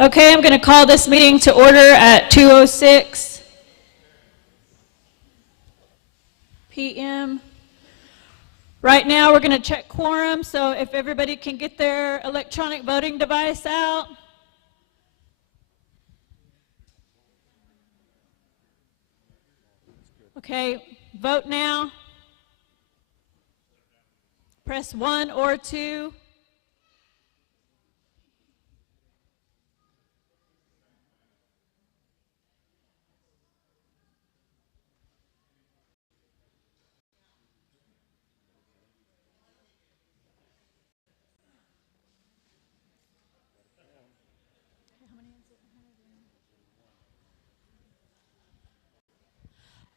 Okay, I'm going to call this meeting to order at 2:06 p.m. Right now, we're going to check quorum, so if everybody can get their electronic voting device out. Okay, vote now. Press 1 or 2.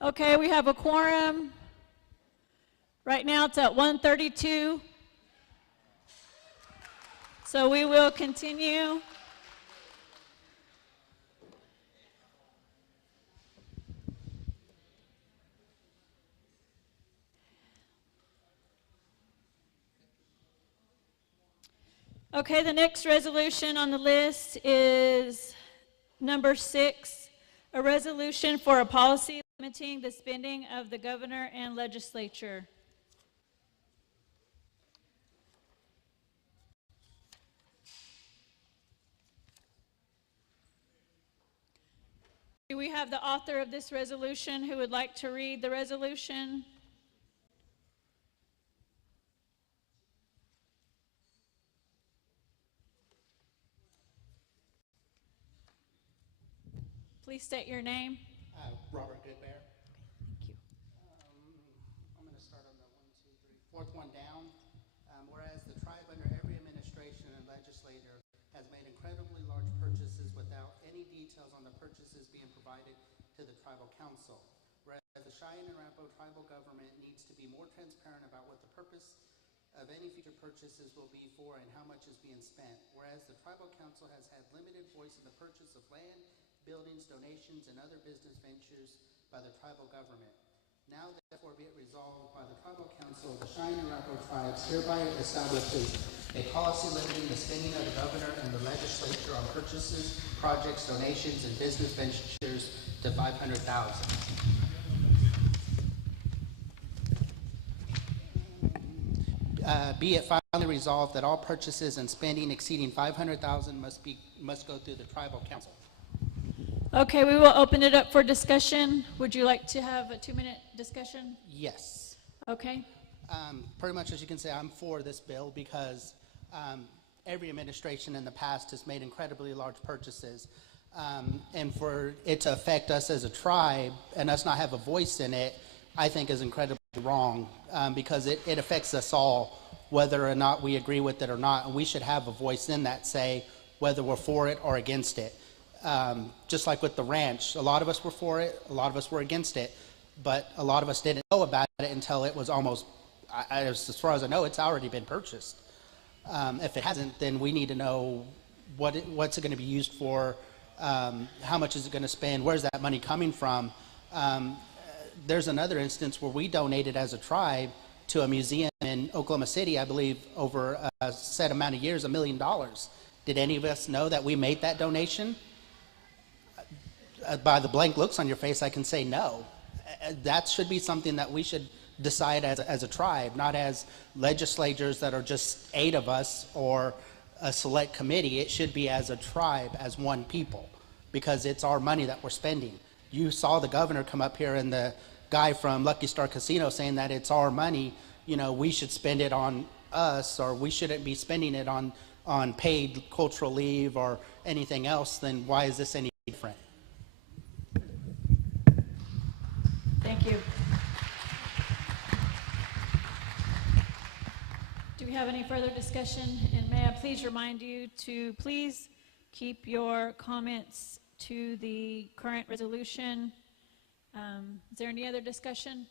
Okay, we have a quorum. Right now it's at 1:32. So we will continue. Okay, the next resolution on the list is number 6, a resolution for a policy limiting the spending of the governor and legislature. Do we have the author of this resolution who would like to read the resolution? Please state your name. Robert Goodbear. Thank you. I'm going to start on the 4th one down. Whereas the tribe under every administration and legislator has made incredibly large purchases without any details on the purchases being provided to the tribal council. Whereas the Cheyenne and Arapaho tribal government needs to be more transparent about what the purpose of any future purchases will be for and how much is being spent. Whereas the tribal council has had limited voice in the purchase of land, buildings, donations, and other business ventures by the tribal government. Now therefore be it resolved by the tribal council of the Cheyenne and Arapaho tribes hereby establishes a policy limiting the spending of the governor and the legislature on purchases, projects, donations, and business ventures to $500,000. Be it finally resolved that all purchases and spending exceeding $500,000 must go through the tribal council. Okay, we will open it up for discussion. Would you like to have a 2-minute discussion? Yes. Okay. Pretty much as you can say, I'm for this bill because every administration in the past has made incredibly large purchases. And for it to affect us as a tribe and us not have a voice in it, I think is incredibly wrong because it affects us all, whether or not we agree with it or not. And we should have a voice in that, say, whether we're for it or against it. Just like with the ranch, a lot of us were for it, a lot of us were against it, but a lot of us didn't know about it until it was almost, as far as I know, it's already been purchased. If it hasn't, then we need to know what's it going to be used for, how much is it going to spend, where's that money coming from. There's another instance where we donated as a tribe to a museum in Oklahoma City, I believe over a set amount of years, $1 million. Did any of us know that we made that donation? By the blank looks on your face, I can say no. That should be something that we should decide as a tribe, not as legislators that are just 8 of us or a select committee. It should be as a tribe, as one people, because it's our money that we're spending. You saw the governor come up here and the guy from Lucky Star Casino saying that it's our money, you know, we should spend it on us, or we shouldn't be spending it on paid cultural leave or anything else. Then why is this any different? Thank you. Do we have any further discussion? And may I please remind you to please keep your comments to the current resolution. Is there any other discussion?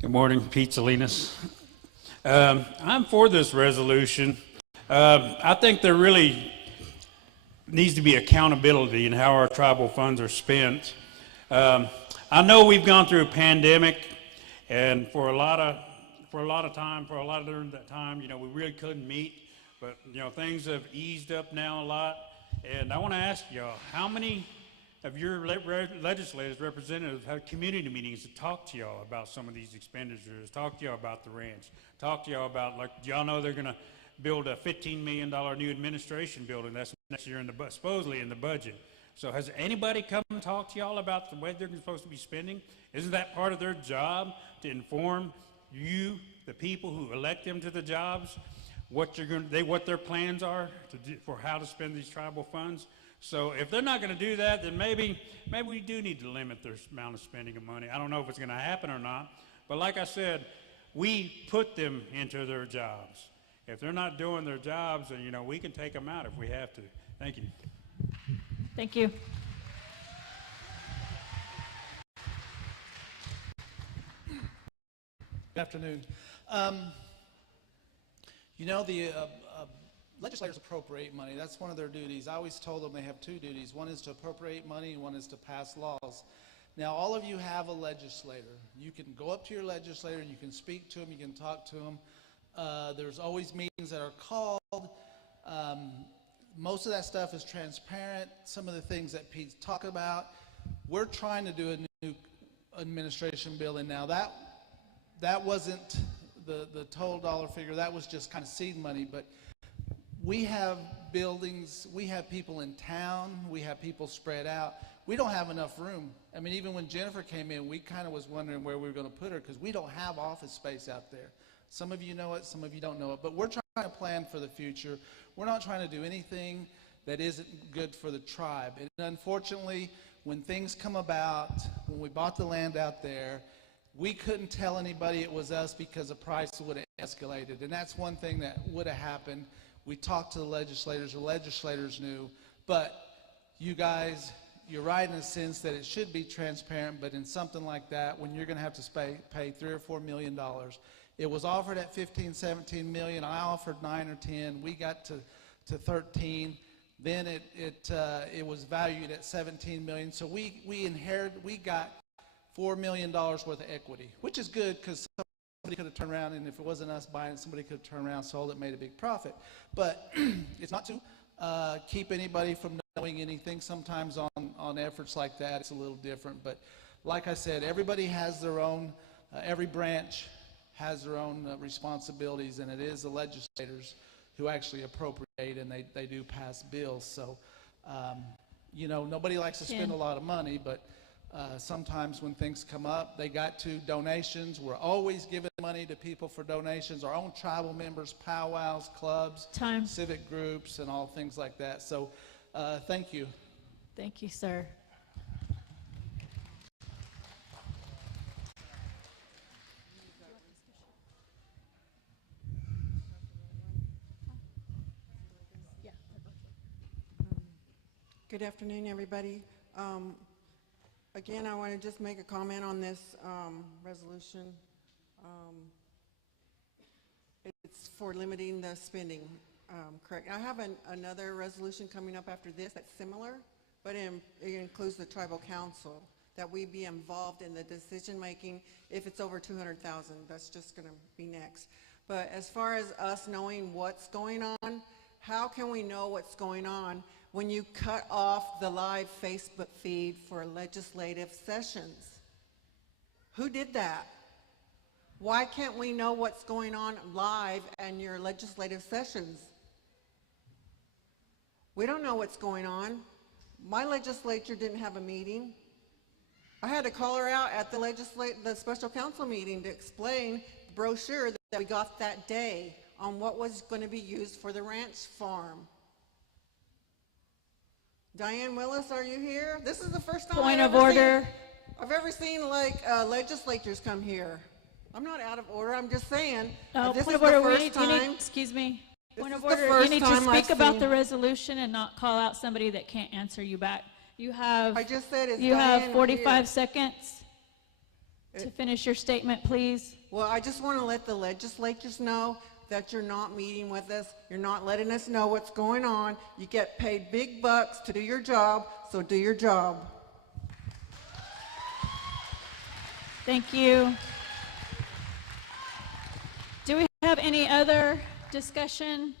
Good morning, Pete Salinas. I'm for this resolution. I think there really needs to be accountability in how our tribal funds are spent. I know we've gone through a pandemic, and for a lot of that time, you know, we really couldn't meet, but, you know, things have eased up now a lot. And I want to ask y'all, how many of your legislators, representatives, have community meetings to talk to y'all about some of these expenditures, talk to y'all about the ranch, talk to y'all about, like, y'all know they're going to build a $15 million new administration building that's next year supposedly in the budget. So has anybody come and talk to y'all about the way they're supposed to be spending? Isn't that part of their job, to inform you, the people who elect them to the jobs, what their plans are for how to spend these tribal funds? So if they're not going to do that, then maybe we do need to limit their amount of spending of money. I don't know if it's going to happen or not, but like I said, we put them into their jobs. If they're not doing their jobs, then, you know, we can take them out if we have to. Thank you. Thank you. Good afternoon. You know, the legislators appropriate money. That's one of their duties. I always told them they have two duties. One is to appropriate money, and one is to pass laws. Now, all of you have a legislator. You can go up to your legislator, and you can speak to them, you can talk to them. There's always meetings that are called. Most of that stuff is transparent. Some of the things that Pete's talked about. We're trying to do a new administration building now. That wasn't the total dollar figure. That was just kind of seed money. But we have buildings, we have people in town, we have people spread out. We don't have enough room. I mean, even when Jennifer came in, we kind of was wondering where we were going to put her because we don't have office space out there. Some of you know it, some of you don't know it, but we're trying to plan for the future. We're not trying to do anything that isn't good for the tribe. And unfortunately, when things come about, when we bought the land out there, we couldn't tell anybody it was us because the price would have escalated. And that's one thing that would have happened. We talked to the legislators knew, but you guys, you're right in a sense that it should be transparent, but in something like that, when you're going to have to pay $3 or $4 million, it was offered at 15, 17 million. I offered 9 or 10. We got to 13. Then it was valued at 17 million. So we got $4 million worth of equity, which is good because somebody could have turned around, and if it wasn't us buying it, somebody could have turned around, sold it, made a big profit. But it's not to keep anybody from knowing anything. Sometimes on efforts like that, it's a little different. But like I said, everybody has their own, every branch has their own responsibilities, and it is the legislators who actually appropriate, and they do pass bills. So, you know, nobody likes to spend a lot of money, but sometimes when things come up, they got to donations. We're always giving money to people for donations, our own tribal members, powwows, clubs, civic groups, and all things like that. So thank you. Thank you, sir. Good afternoon, everybody. Again, I want to just make a comment on this resolution. It's for limiting the spending, correct? I have another resolution coming up after this that's similar, but it includes the tribal council, that we be involved in the decision making if it's over 200,000. That's just going to be next. But as far as us knowing what's going on, how can we know what's going on when you cut off the live Facebook feed for legislative sessions? Who did that? Why can't we know what's going on live in your legislative sessions? We don't know what's going on. My legislature didn't have a meeting. I had to call her out at the special council meeting to explain the brochure that we got that day on what was going to be used for the ranch farm. Diane Willis, are you here? This is the first time I've ever seen like legislators come here. I'm not out of order. I'm just saying. This is the first time. Excuse me. Point of order. You need to speak about the resolution and not call out somebody that can't answer you back. You have. I just said, you have 45 seconds to finish your statement, please. Well, I just want to let the legislators know that you're not meeting with us. You're not letting us know what's going on. You get paid big bucks to do your job, so do your job. Thank you. Do we have any other discussion?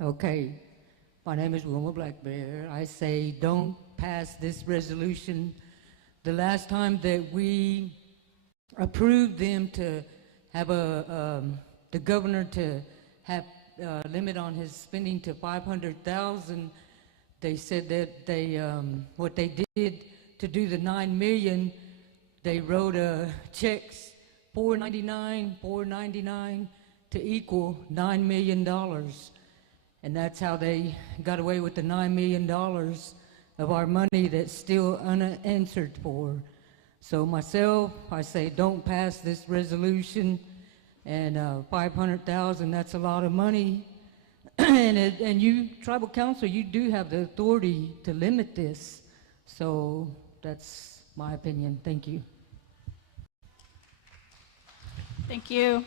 Okay, my name is Wilma Blackbear. I say don't pass this resolution. The last time that we approved them to have the governor to have a limit on his spending to 500,000, they said that they, what they did to do the 9 million, they wrote checks, $499 to equal $9 million. And that's how they got away with the $9 million of our money that's still unanswered for. So myself, I say don't pass this resolution, and 500,000, that's a lot of money. and you, tribal council, you do have the authority to limit this. So that's my opinion. Thank you. Thank you.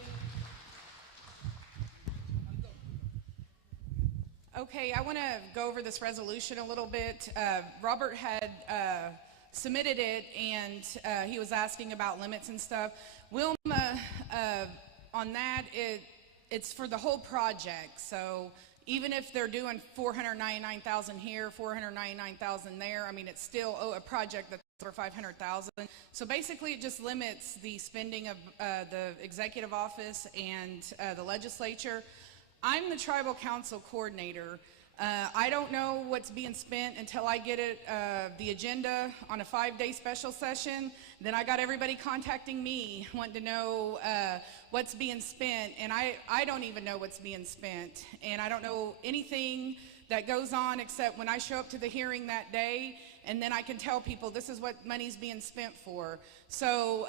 Okay, I want to go over this resolution a little bit. Robert had submitted it, and he was asking about limits and stuff. Wilma, on that, it's for the whole project. So even if they're doing 499,000 here, 499,000 there, I mean, it's still a project that's for 500,000. So basically, it just limits the spending of the executive office and the legislature. I'm the tribal council coordinator. I don't know what's being spent until I get it, the agenda on a 5-day special session. Then I got everybody contacting me wanting to know what's being spent, and I don't even know what's being spent. And I don't know anything that goes on except when I show up to the hearing that day, and then I can tell people this is what money's being spent for. So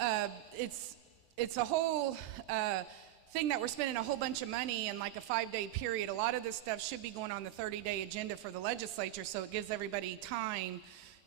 it's a whole thing that we're spending a whole bunch of money in like a 5-day period. A lot of this stuff should be going on the 30-day agenda for the legislature, so it gives everybody time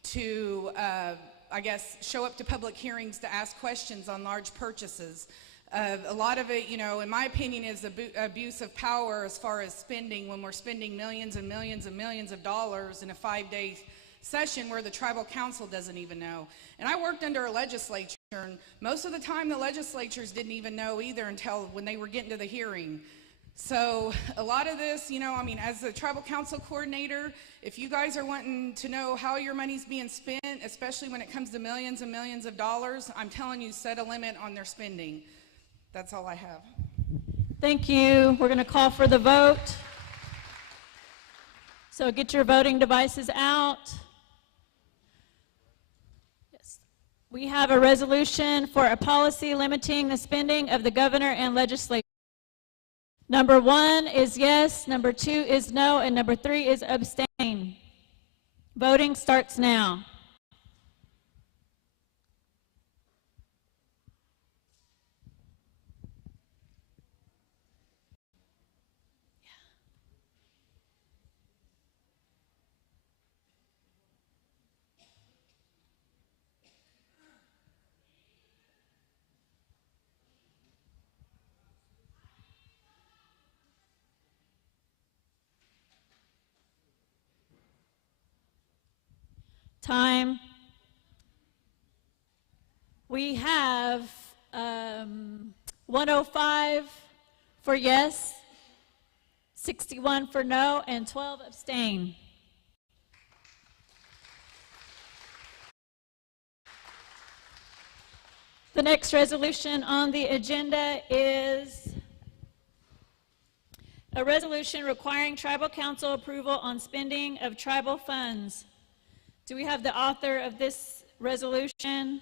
to, I guess, show up to public hearings to ask questions on large purchases. A lot of it, you know, in my opinion, is abuse of power as far as spending, when we're spending millions and millions and millions of dollars in a 5-day session where the tribal council doesn't even know. And I worked under a legislature, and most of the time the legislatures didn't even know either until when they were getting to the hearing. So a lot of this, you know, I mean, as the tribal council coordinator, if you guys are wanting to know how your money's being spent, especially when it comes to millions and millions of dollars, I'm telling you, set a limit on their spending. That's all I have. Thank you. We're going to call for the vote. So get your voting devices out. Yes. We have a resolution for a policy limiting the spending of the governor and legislature. Number 1 is yes, number 2 is no, and number 3 is abstain. Voting starts now. Time. We have 105 for yes, 61 for no, and 12 abstain. The next resolution on the agenda is a resolution requiring tribal council approval on spending of tribal funds. Do we have the author of this resolution?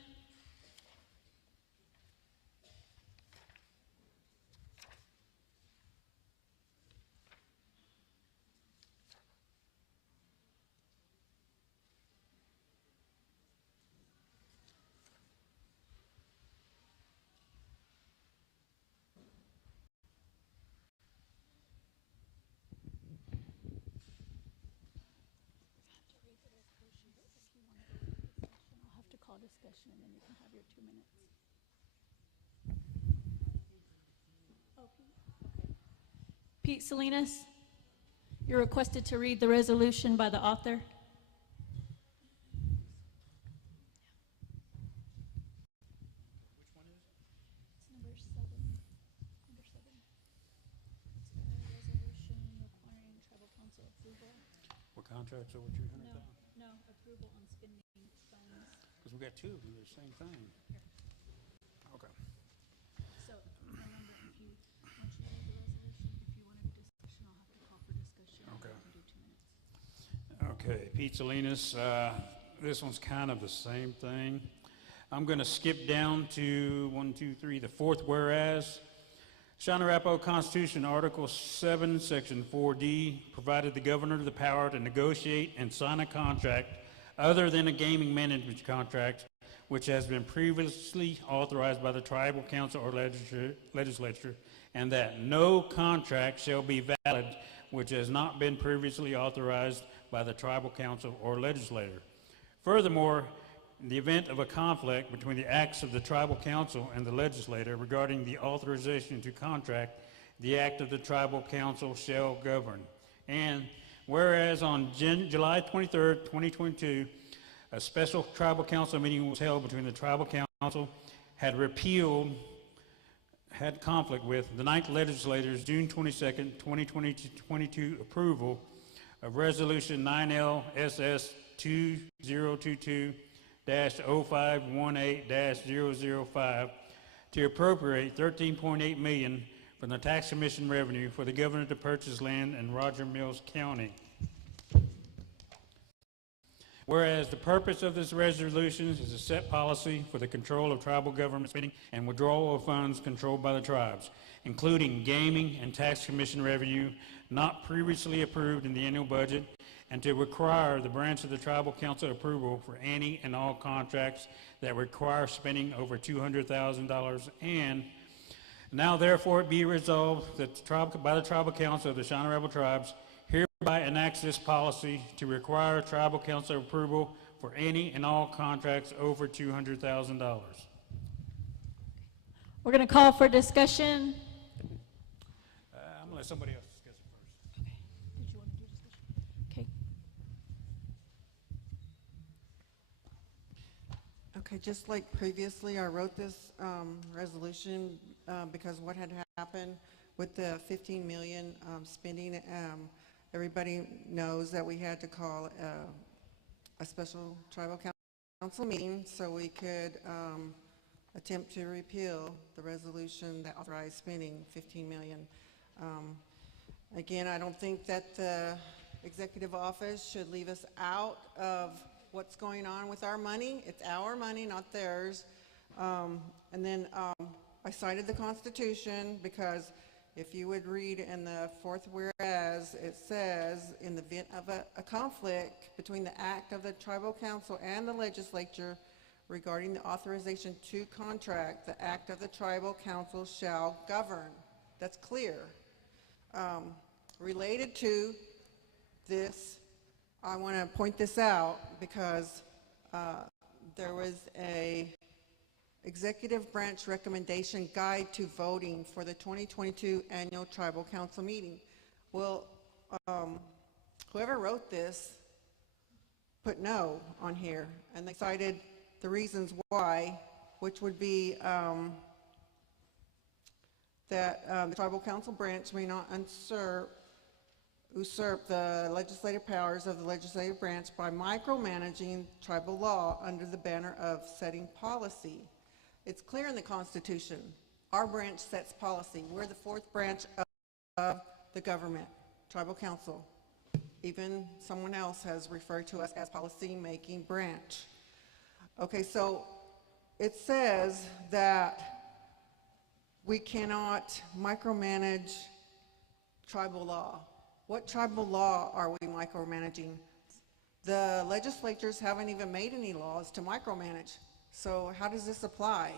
I'll have to call discussion, and then you can have your 2 minutes. Pete Salinas, you're requested to read the resolution by the author. Number seven. Number seven. It's a resolution requiring tribal council approval. What contracts over 200,000? No, approval on spending funds. Because we got two of them, they're the same thing. Okay. So, remember, if you, once you read the resolution, if you want to do discussion, I'll have to call for discussion. Okay. I can do 2 minutes. Okay, Pete Salinas, this one's kind of the same thing. I'm going to skip down to 1, 2, 3, the fourth whereas. Shawano Constitution, Article 7, Section 4D, provided the governor the power to negotiate and sign a contract other than a gaming management contract, which has been previously authorized by the tribal council or legislature, and that no contract shall be valid which has not been previously authorized by the tribal council or legislator. Furthermore, in the event of a conflict between the acts of the tribal council and the legislator regarding the authorization to contract, the act of the tribal council shall govern. And whereas on July 23rd, 2022, a special tribal council meeting was held between the tribal council had conflict with the 9th legislator's June 22nd, 2022 approval of Resolution 9LSS 2022-0518-005 to appropriate $13.8 million from the tax commission revenue for the governor to purchase land in Roger Mills County. Whereas the purpose of this resolution is to set policy for the control of tribal government spending and withdrawal of funds controlled by the tribes, including gaming and tax commission revenue not previously approved in the annual budget, and to require the branch of the tribal council approval for any and all contracts that require spending over $200,000. And now therefore it be resolved that by the tribal council of the Shawano Rebel Tribes hereby enacts this policy to require tribal council approval for any and all contracts over $200,000. We're going to call for discussion. I'm going to let somebody else discuss it first. Okay. Did you want to do discussion? Okay. Okay, just like previously, I wrote this resolution because what had happened with the 15 million spending, everybody knows that we had to call a special tribal council meeting so we could attempt to repeal the resolution that authorized spending 15 million. Again, I don't think that the executive office should leave us out of what's going on with our money. It's our money, not theirs. And then I cited the Constitution because if you would read in the fourth whereas, it says in the event of a conflict between the act of the tribal council and the legislature regarding the authorization to contract, the act of the tribal council shall govern. That's clear. Related to this, I want to point this out because there was a executive branch recommendation guide to voting for the 2022 annual tribal council meeting. Well, whoever wrote this put no on here, and they cited the reasons why, which would be that the tribal council branch may not usurp the legislative powers of the legislative branch by micromanaging tribal law under the banner of setting policy. It's clear in the Constitution. Our branch sets policy. We're the fourth branch of the government, tribal council. Even someone else has referred to us as policy-making branch. Okay, so it says that we cannot micromanage tribal law. What tribal law are we micromanaging? The legislatures haven't even made any laws to micromanage. So how does this apply?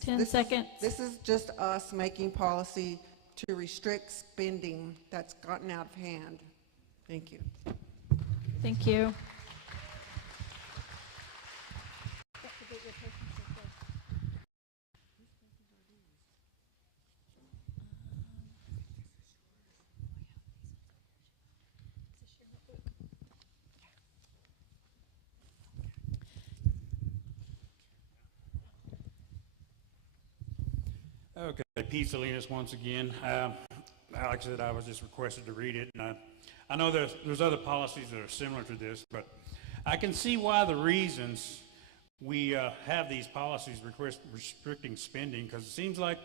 10 seconds. This is just us making policy to restrict spending that's gotten out of hand. Thank you. Thank you. Okay, Pete Salinas once again. Like I said, I was just requested to read it, and I know there's other policies that are similar to this, but I can see why the reasons we have these policies restricting spending, because it seems like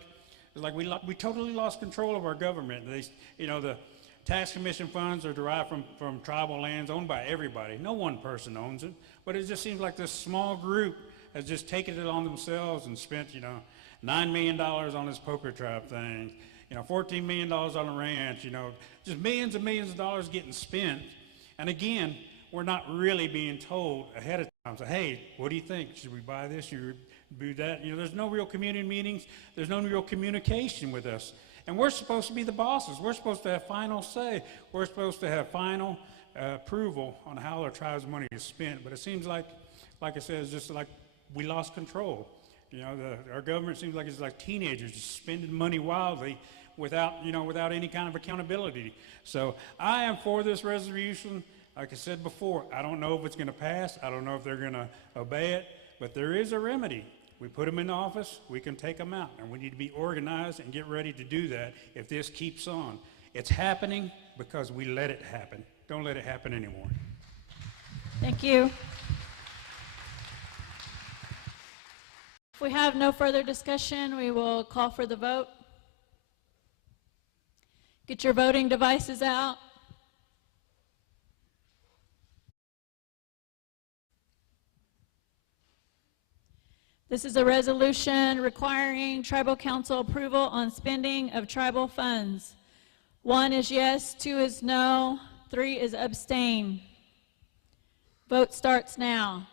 we totally lost control of our government. The tax commission funds are derived from tribal lands owned by everybody. No one person owns it, but it just seems like this small group has just taken it on themselves and spent, $9 million on this poker tribe thing, $14 million on a ranch, just millions and millions of dollars getting spent. And again, we're not really being told ahead of time. So, hey, what do you think? Should we buy this? Should we do that? There's no real community meetings. There's no real communication with us. And we're supposed to be the bosses. We're supposed to have final say. We're supposed to have final approval on how our tribe's money is spent. But it seems like I said, it's just like we lost control. Our government seems like it's like teenagers just spending money wildly without any kind of accountability. So I am for this resolution. Like I said before, I don't know if it's going to pass. I don't know if they're going to obey it, but there is a remedy. We put them in office, we can take them out, and we need to be organized and get ready to do that if this keeps on. It's happening because we let it happen. Don't let it happen anymore. Thank you. If we have no further discussion, we will call for the vote. Get your voting devices out. This is a resolution requiring tribal council approval on spending of tribal funds. 1 is yes, 2 is no, 3 is abstain. Vote starts now.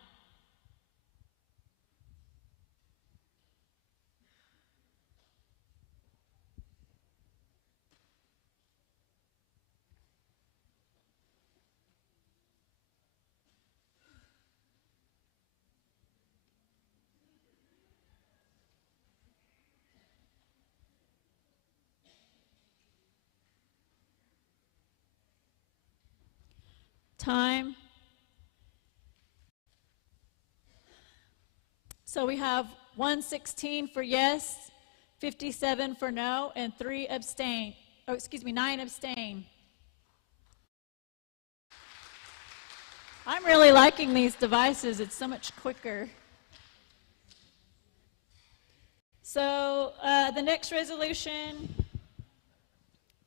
Time. So we have 116 for yes, 57 for no, and 9 abstain. I'm really liking these devices. It's so much quicker. So the next resolution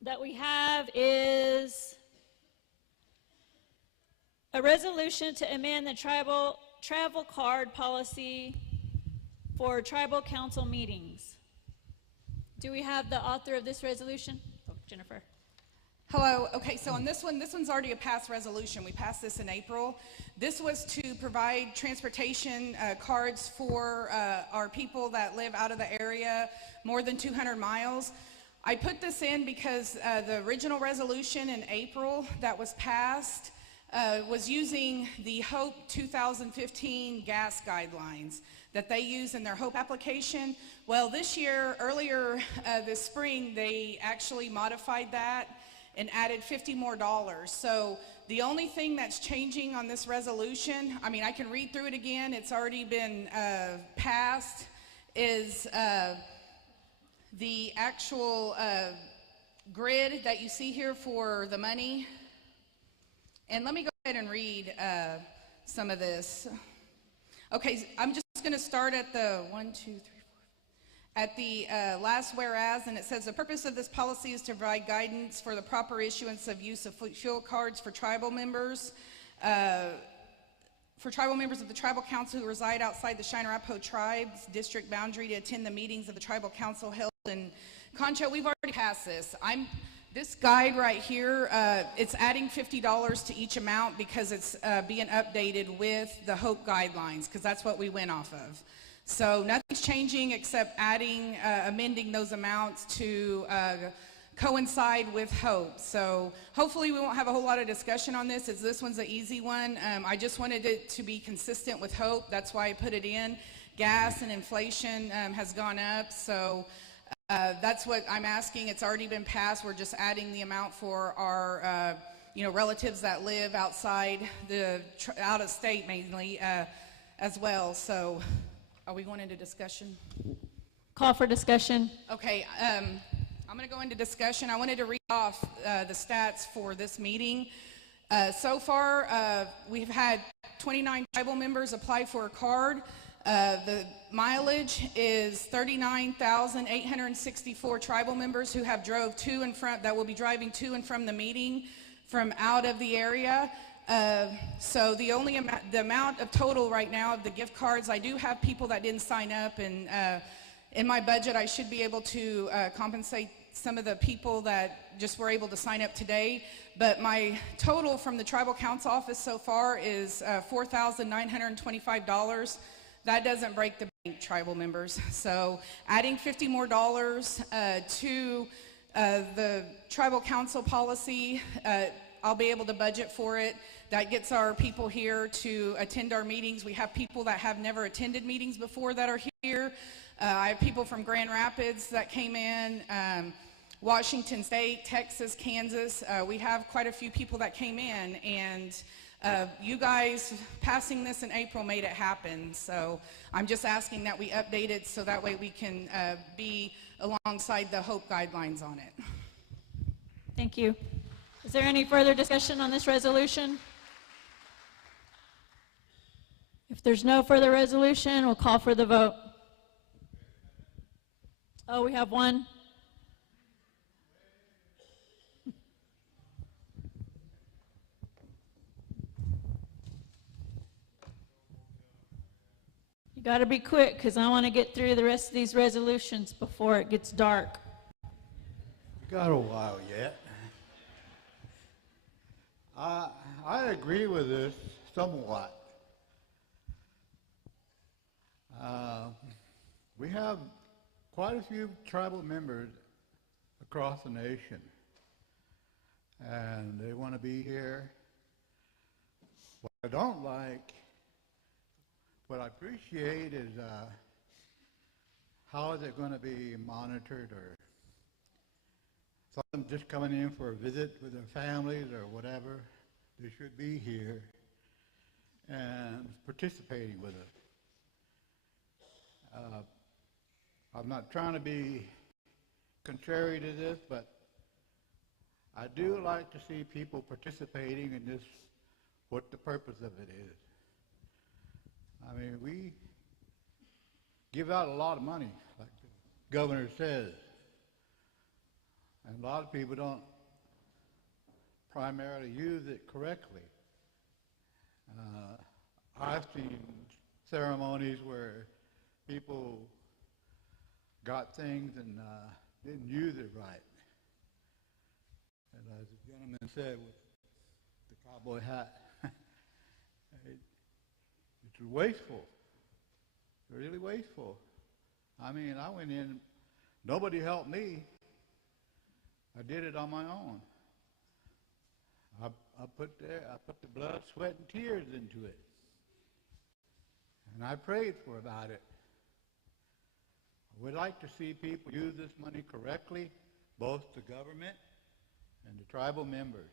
that we have is a resolution to amend the travel card policy for tribal council meetings. Do we have the author of this resolution? Oh, Jennifer. Hello. Okay, so on this one's already a passed resolution. We passed this in April. This was to provide transportation cards for our people that live out of the area more than 200 miles. I put this in because the original resolution in April that was passed was using the HOPE 2015 gas guidelines that they use in their HOPE application. Well, this year, earlier this spring, they actually modified that and added $50 more. So the only thing that's changing on this resolution, I mean, I can read through it again, it's already been passed, is the actual grid that you see here for the money. And let me go ahead and read some of this. Okay, I'm just going to start at the at the last whereas, and it says the purpose of this policy is to provide guidance for the proper issuance of use of fuel cards for tribal members of the tribal council who reside outside the Shine-Arapaho tribe's district boundary to attend the meetings of the tribal council held in Concho. We've already passed this. This guide right here, it's adding $50 to each amount because it's being updated with the HOPE guidelines, because that's what we went off of. So nothing's changing except adding, amending those amounts to coincide with HOPE. So hopefully we won't have a whole lot of discussion on this, as this one's an easy one. I just wanted it to be consistent with HOPE. That's why I put it in. Gas and inflation has gone up, so that's what I'm asking. It's already been passed. We're just adding the amount for our relatives that live outside out of state mainly as well. So are we going into discussion? Call for discussion. Okay, I'm going to go into discussion. I wanted to read off the stats for this meeting. So far, we've had 29 tribal members apply for a card. The mileage is 39,864 tribal members who have drove to and from, that will be driving to and from the meeting from out of the area. So the only the amount of total right now of the gift cards, I do have people that didn't sign up, and in my budget, I should be able to compensate some of the people that just were able to sign up today. But my total from the Tribal Council office so far is $4,925. That doesn't break the bank, tribal members. So adding $50 more to the Tribal Council policy, I'll be able to budget for it. That gets our people here to attend our meetings. We have people that have never attended meetings before that are here. I have people from Grand Rapids that came in, Washington State, Texas, Kansas. We have quite a few people that came in, and you guys passing this in April made it happen. So I'm just asking that we update it so that way we can be alongside the HOPE guidelines on it. Thank you. Is there any further discussion on this resolution? If there's no further resolution, we'll call for the vote. Oh, we have one. You got to be quick because I want to get through the rest of these resolutions before it gets dark. Got a while yet. I agree with this somewhat. We have quite a few tribal members across the nation, and they want to be here. What I don't like, what I appreciate is how is it going to be monitored, or some just coming in for a visit with their families or whatever. They should be here and participating with us. I'm not trying to be contrary to this, but I do like to see people participating in this, what the purpose of it is. I mean, we give out a lot of money, like the governor says, and a lot of people don't primarily use it correctly. I've seen ceremonies where people got things and didn't use it right. And as the gentleman said with the cowboy hat, it's wasteful, really wasteful. I mean, I went in, nobody helped me. I did it on my own. I put the blood, sweat, and tears into it. And I prayed for about it. I would like to see people use this money correctly, both the government and the tribal members.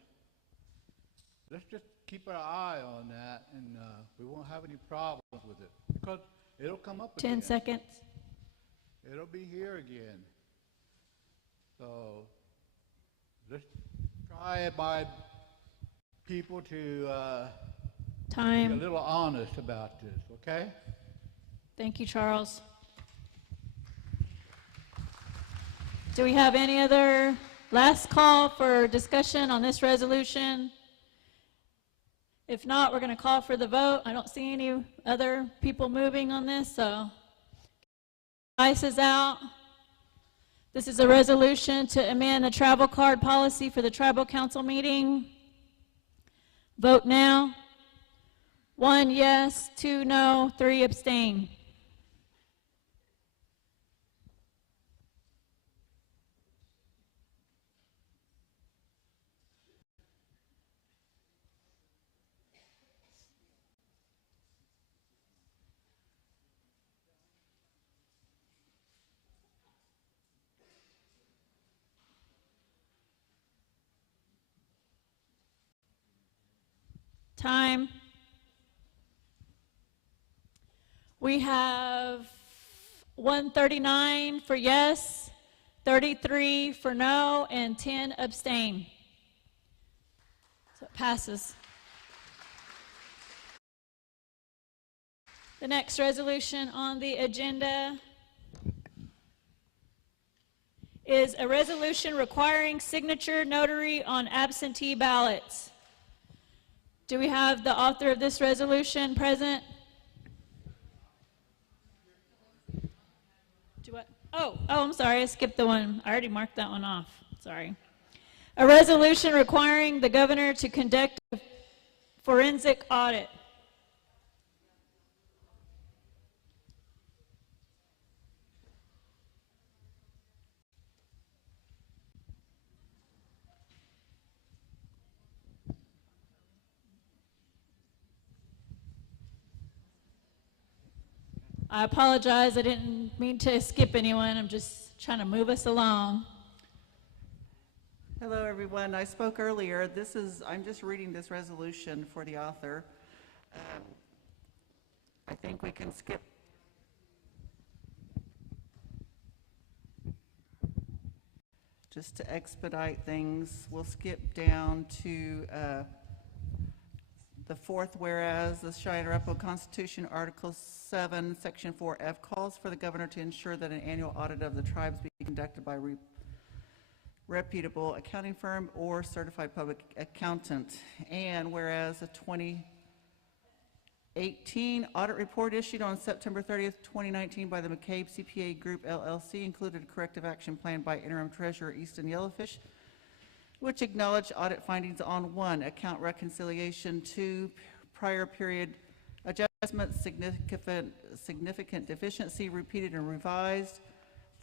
Let's just keep our eye on that, and we won't have any problems with it, because it'll come up again. 10 seconds. It'll be here again. So let's try by people to be a Time. little honest about this, okay? Thank you, Charles. Do we have any other last call for discussion on this resolution? If not, we're going to call for the vote. I don't see any other people moving on this, so ice is out. This is a resolution to amend the travel card policy for the tribal council meeting. Vote now. 1 yes, 2 no, 3 abstain. Time. We have 139 for yes, 33 for no, and 10 abstain. So it passes. The next resolution on the agenda is a resolution requiring signature notary on absentee ballots. Do we have the author of this resolution present? Do what? Oh, I'm sorry, I skipped the one. I already marked that one off. Sorry. A resolution requiring the governor to conduct a forensic audit. I apologize, I didn't mean to skip anyone. I'm just trying to move us along. Hello, everyone. I spoke earlier. I'm just reading this resolution for the author. I think we can skip. Just to expedite things, we'll skip down to the fourth whereas the Cheyenne Arapaho Constitution, Article 7, Section 4F calls for the governor to ensure that an annual audit of the tribes be conducted by reputable accounting firm or certified public accountant. And whereas the 2018 audit report issued on September 30th, 2019 by the McCabe CPA Group LLC included a corrective action plan by Interim Treasurer Easton Yellowfish, which acknowledged audit findings on 1, account reconciliation, 2, prior period adjustments, significant deficiency, repeated and revised,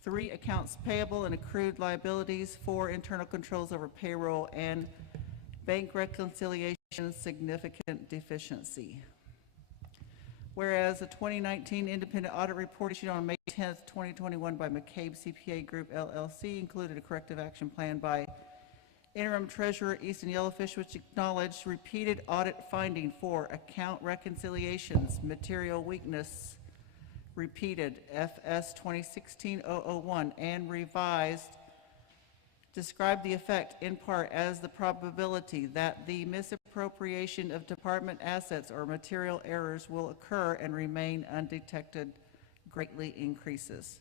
3, accounts payable and accrued liabilities, 4, internal controls over payroll, and bank reconciliation, significant deficiency. Whereas the 2019 independent audit report issued on May 10th, 2021 by McCabe CPA Group LLC included a corrective action plan by Interim Treasurer Easton Yellowfish, which acknowledged repeated audit finding for account reconciliations, material weakness, repeated FS 2016-001, and revised, described the effect in part as the probability that the misappropriation of department assets or material errors will occur and remain undetected greatly increases.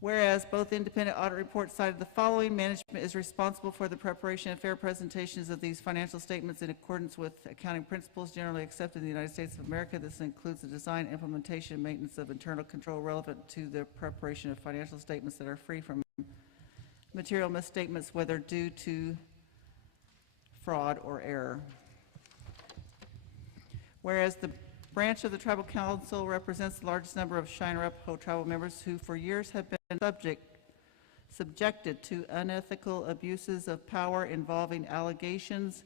Whereas both independent audit reports cited the following: management is responsible for the preparation and fair presentations of these financial statements in accordance with accounting principles generally accepted in the United States of America. This includes the design, implementation, and maintenance of internal control relevant to the preparation of financial statements that are free from material misstatements, whether due to fraud or error. Whereas the branch of the Tribal Council represents the largest number of Cheyenne Arapaho tribal members who for years have been subjected to unethical abuses of power involving allegations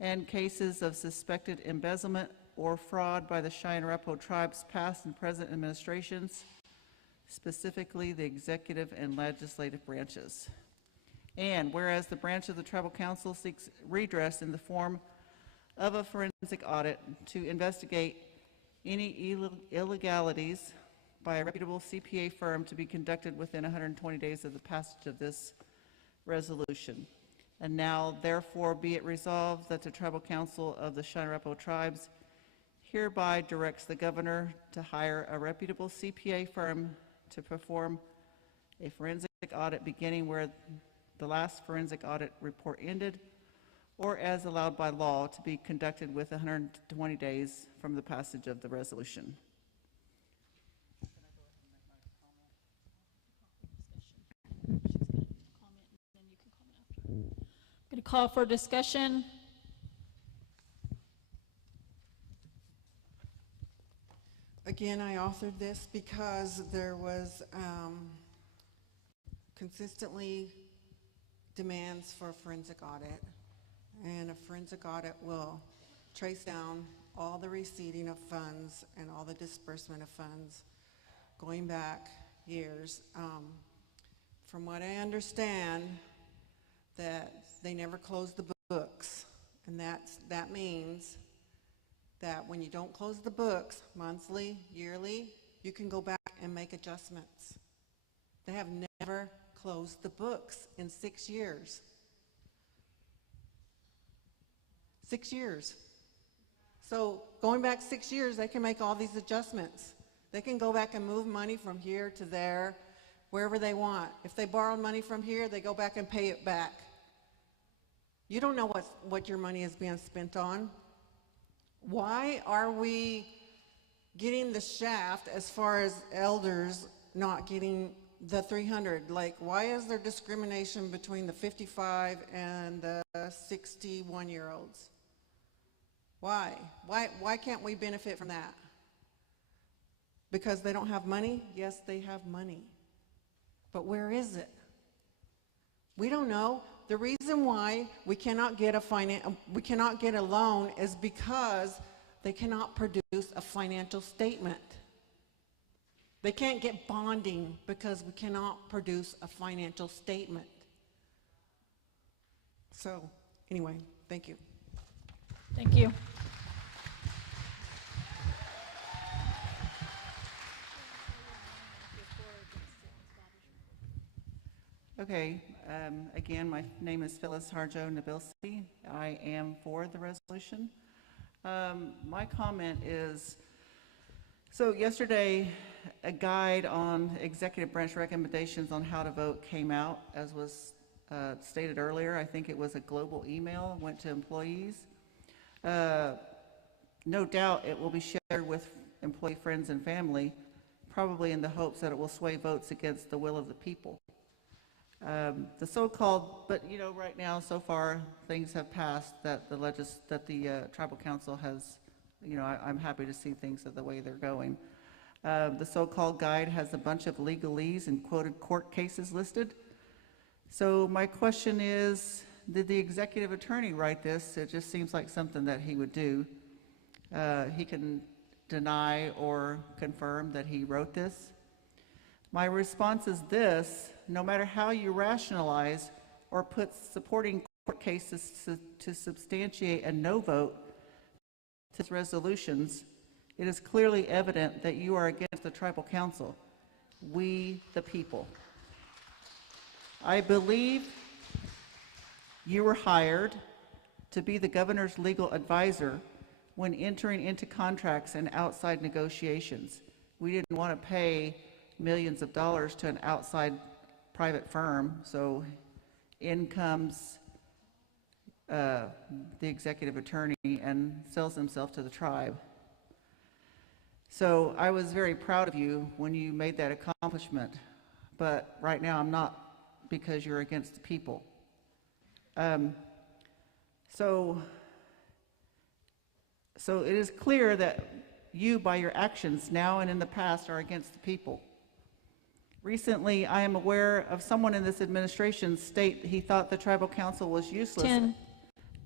and cases of suspected embezzlement or fraud by the Cheyenne Arapaho tribes past and present administrations, specifically the executive and legislative branches. And whereas the branch of the Tribal Council seeks redress in the form of a forensic audit to investigate any illegalities by a reputable CPA firm to be conducted within 120 days of the passage of this resolution. And now, therefore, be it resolved that the Tribal Council of the Cheyenne Arapaho Tribes hereby directs the governor to hire a reputable CPA firm to perform a forensic audit beginning where the last forensic audit report ended, or as allowed by law to be conducted with 120 days from the passage of the resolution. I'm going to call for discussion. Again, I authored this because there was consistently demands for a forensic audit. And a forensic audit will trace down all the receipting of funds and all the disbursement of funds going back years. From what I understand, that they never close the books, and that means that when you don't close the books monthly, yearly, you can go back and make adjustments. They have never closed the books in 6 years. 6 years. So going back 6 years, they can make all these adjustments. They can go back and move money from here to there, wherever they want. If they borrowed money from here, they go back and pay it back. You don't know what your money is being spent on. Why are we getting the shaft as far as elders not getting the 300? Like, why is there discrimination between the 55 and the 61-year-olds? Why? Why can't we benefit from that? Because they don't have money? Yes, they have money. But where is it? We don't know. The reason why we cannot get a loan is because they cannot produce a financial statement. They can't get bonding because we cannot produce a financial statement. So, anyway, thank you. Thank you. Okay, again, my name is Phyllis Harjo Nabilsi. I am for the resolution. My comment is, so yesterday, a guide on executive branch recommendations on how to vote came out, as was stated earlier. I think it was a global email, went to employees. No doubt it will be shared with employee friends and family, probably in the hopes that it will sway votes against the will of the people. The so-called, but you know, right now, so far, things have passed that the tribal council has, you know, I'm happy to see things the way they're going. The so-called guide has a bunch of legalese and quoted court cases listed. So my question is, did the executive attorney write this? It just seems like something that he would do. He can deny or confirm that he wrote this. My response is this: no matter how you rationalize or put supporting court cases to substantiate a no vote to resolutions, it is clearly evident that you are against the tribal council, we the people. I believe you were hired to be the governor's legal advisor when entering into contracts and outside negotiations. We didn't want to pay millions of dollars to an outside private firm, so in comes the executive attorney and sells himself to the tribe. So I was very proud of you when you made that accomplishment, but right now I'm not, because you're against the people. So it is clear that you, by your actions now and in the past, are against the people. Recently, I am aware of someone in this administration state he thought the tribal council was useless 10.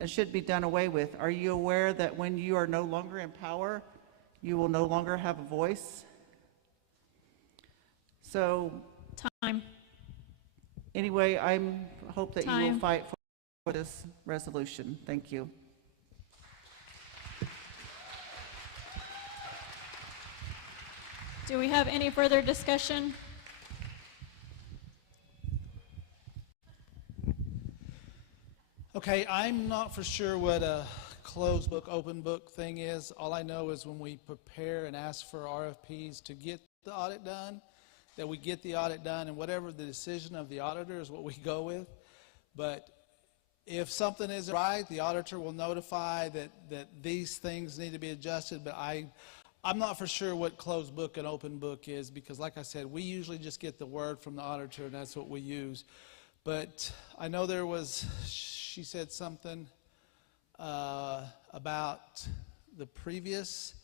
and should be done away with. Are you aware that when you are no longer in power, you will no longer have a voice? So, Time. anyway, I hope that you Time. will fight for this resolution. Thank you. Do we have any further discussion? Okay, I'm not for sure what a closed book, open book thing is. All I know is when we prepare and ask for RFPs to get the audit done, that we get the audit done, and whatever the decision of the auditor is what we go with. But if something isn't right, the auditor will notify that these things need to be adjusted. But I'm not for sure what closed book and open book is, because like I said, we usually just get the word from the auditor and that's what we use. But I know she said something about the previous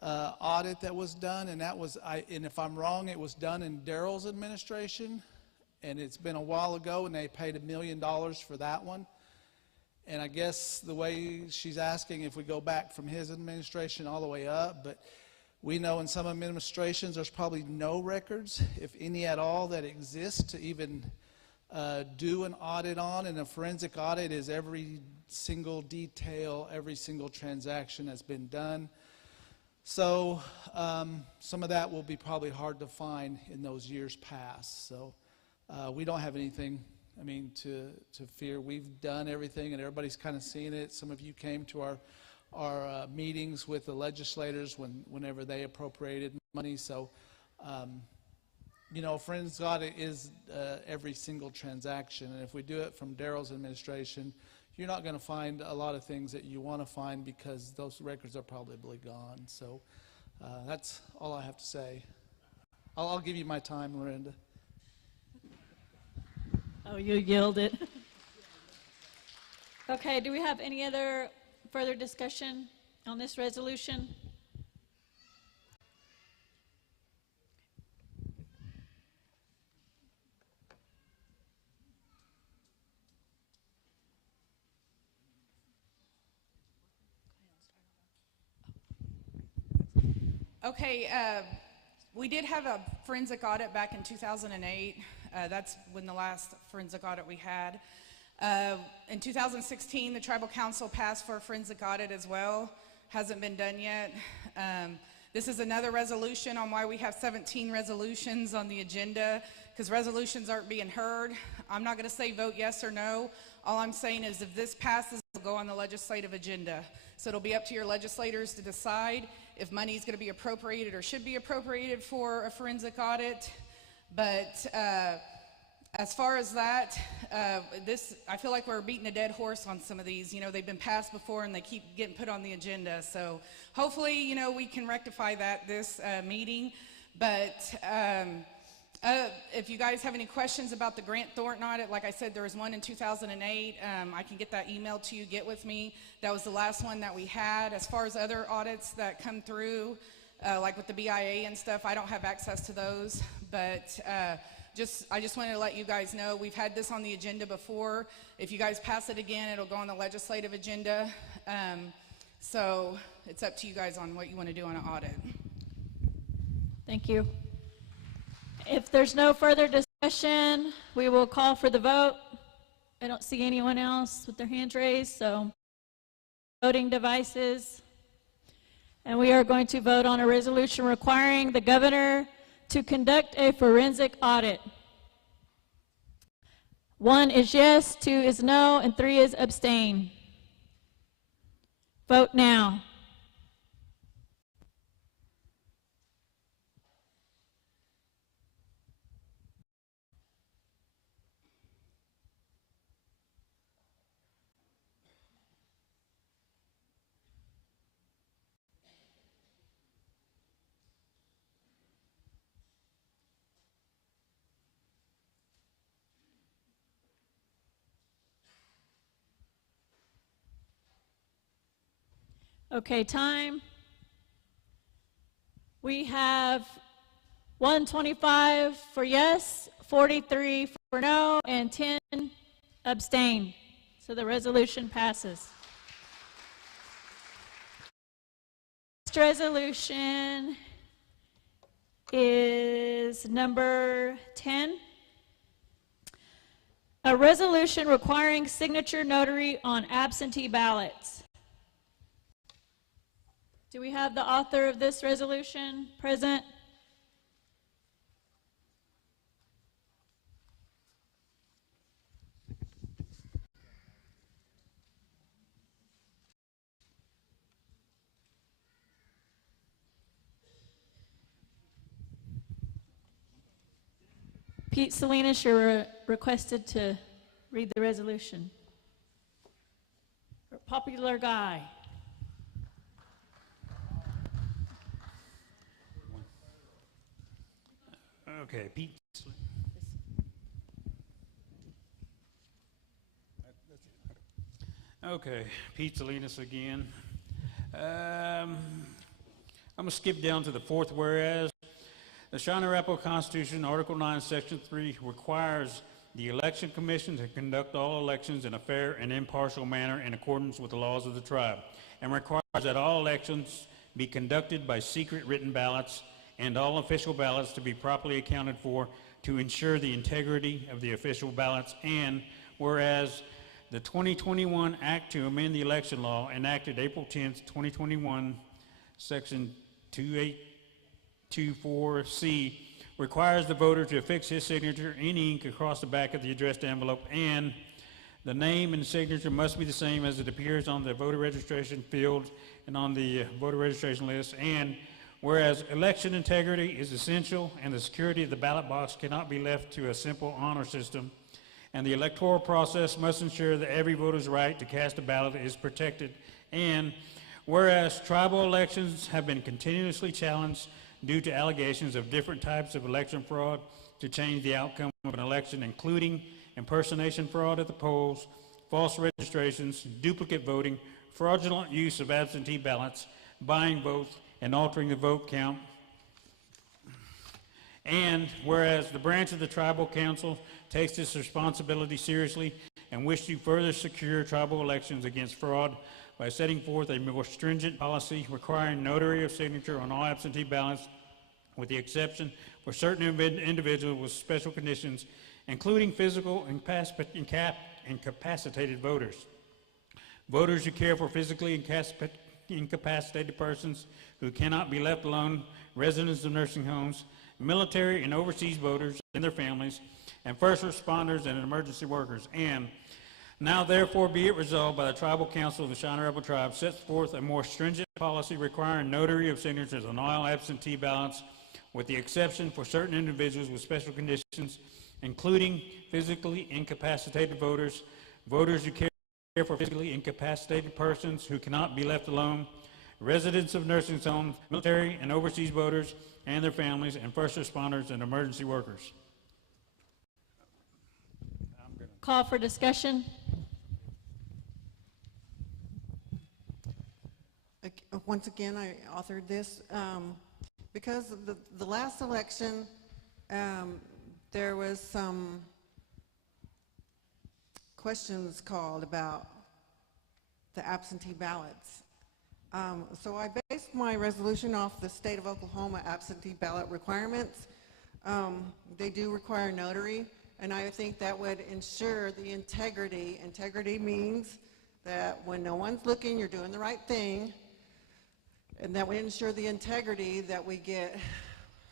audit that was done, and that was, and if I'm wrong, it was done in Darrell's administration, and it's been a while ago, and they paid $1 million for that one. And I guess the way she's asking if we go back from his administration all the way up, but we know in some administrations there's probably no records, if any at all, that exist to even do an audit on. And a forensic audit is every single detail, every single transaction that's been done. So some of that will be probably hard to find in those years past. So we don't have anything, I mean, to fear. We've done everything, and everybody's kind of seen it. Some of you came to our meetings with the legislators whenever they appropriated money. So, you know, forensic audit is every single transaction. And if we do it from Daryl's administration, you're not going to find a lot of things that you want to find because those records are probably gone. So that's all I have to say. I'll give you my time, Lorinda. Oh, you yielded. Okay, do we have any other further discussion on this resolution? Okay, we did have a forensic audit back in 2008. That's when the last forensic audit we had. In 2016, the Tribal Council passed for a forensic audit as well. Hasn't been done yet. This is another resolution on why we have 17 resolutions on the agenda, because resolutions aren't being heard. I'm not going to say vote yes or no. All I'm saying is if this passes, it'll go on the legislative agenda. So it'll be up to your legislators to decide if money is going to be appropriated or should be appropriated for a forensic audit. But as far as that, I feel like we're beating a dead horse on some of these. You know, they've been passed before and they keep getting put on the agenda. So hopefully, you know, we can rectify that this meeting. But if you guys have any questions about the Grant Thornton audit, like I said, there was one in 2008. I can get that email to you, get with me. That was the last one that we had. As far as other audits that come through, like with the BIA and stuff, I don't have access to those. But I just wanted to let you guys know we've had this on the agenda before. If you guys pass it again, it'll go on the legislative agenda. So it's up to you guys on what you want to do on an audit. Thank you. If there's no further discussion, we will call for the vote. I don't see anyone else with their hands raised, so voting devices. And we are going to vote on a resolution requiring the governor to conduct a forensic audit. 1 is yes, 2 is no, and 3 is abstain. Vote now. Okay, time. We have 125 for yes, 43 for no, and 10 abstain. So the resolution passes. Next resolution is number 10. A resolution requiring signature notary on absentee ballots. Do we have the author of this resolution present? Pete Salinas, you're requested to read the resolution. Popular guy. Okay, Pete. Okay, Pete Salinas again. I'm going to skip down to the fourth whereas. The Shiner Apple Constitution, Article 9, Section 3, requires the Election Commission to conduct all elections in a fair and impartial manner in accordance with the laws of the tribe, and requires that all elections be conducted by secret written ballots and all official ballots to be properly accounted for to ensure the integrity of the official ballots. And whereas the 2021 Act to amend the election law enacted April 10th, 2021, Section 2824C requires the voter to affix his signature in ink across the back of the addressed envelope, and the name and signature must be the same as it appears on the voter registration field and on the voter registration list. And whereas election integrity is essential and the security of the ballot box cannot be left to a simple honor system, and the electoral process must ensure that every voter's right to cast a ballot is protected. And whereas tribal elections have been continuously challenged due to allegations of different types of election fraud to change the outcome of an election, including impersonation fraud at the polls, false registrations, duplicate voting, fraudulent use of absentee ballots, buying votes, and altering the vote count. And whereas the branch of the Tribal Council takes this responsibility seriously and wish to further secure tribal elections against fraud by setting forth a more stringent policy requiring notary of signature on all absentee ballots, with the exception for certain individuals with special conditions, including physical incapacitated voters, voters who care for physically incapacitated persons who cannot be left alone, residents of nursing homes, military and overseas voters and their families, and first responders and emergency workers. And now therefore be it resolved by the Tribal Council of the Cheyenne Rebel Tribe sets forth a more stringent policy requiring notary of signatures on all absentee ballots, with the exception for certain individuals with special conditions, including physically incapacitated voters, voters who care for physically incapacitated persons who cannot be left alone, residents of nursing homes, military and overseas voters and their families, and first responders and emergency workers. Call for discussion. Once again, I authored this because of the last election, there was some questions called about the absentee ballots. So I based my resolution off the state of Oklahoma absentee ballot requirements. They do require a notary, and I think that would ensure the integrity. Integrity means that when no one's looking, you're doing the right thing, and that would ensure the integrity that we get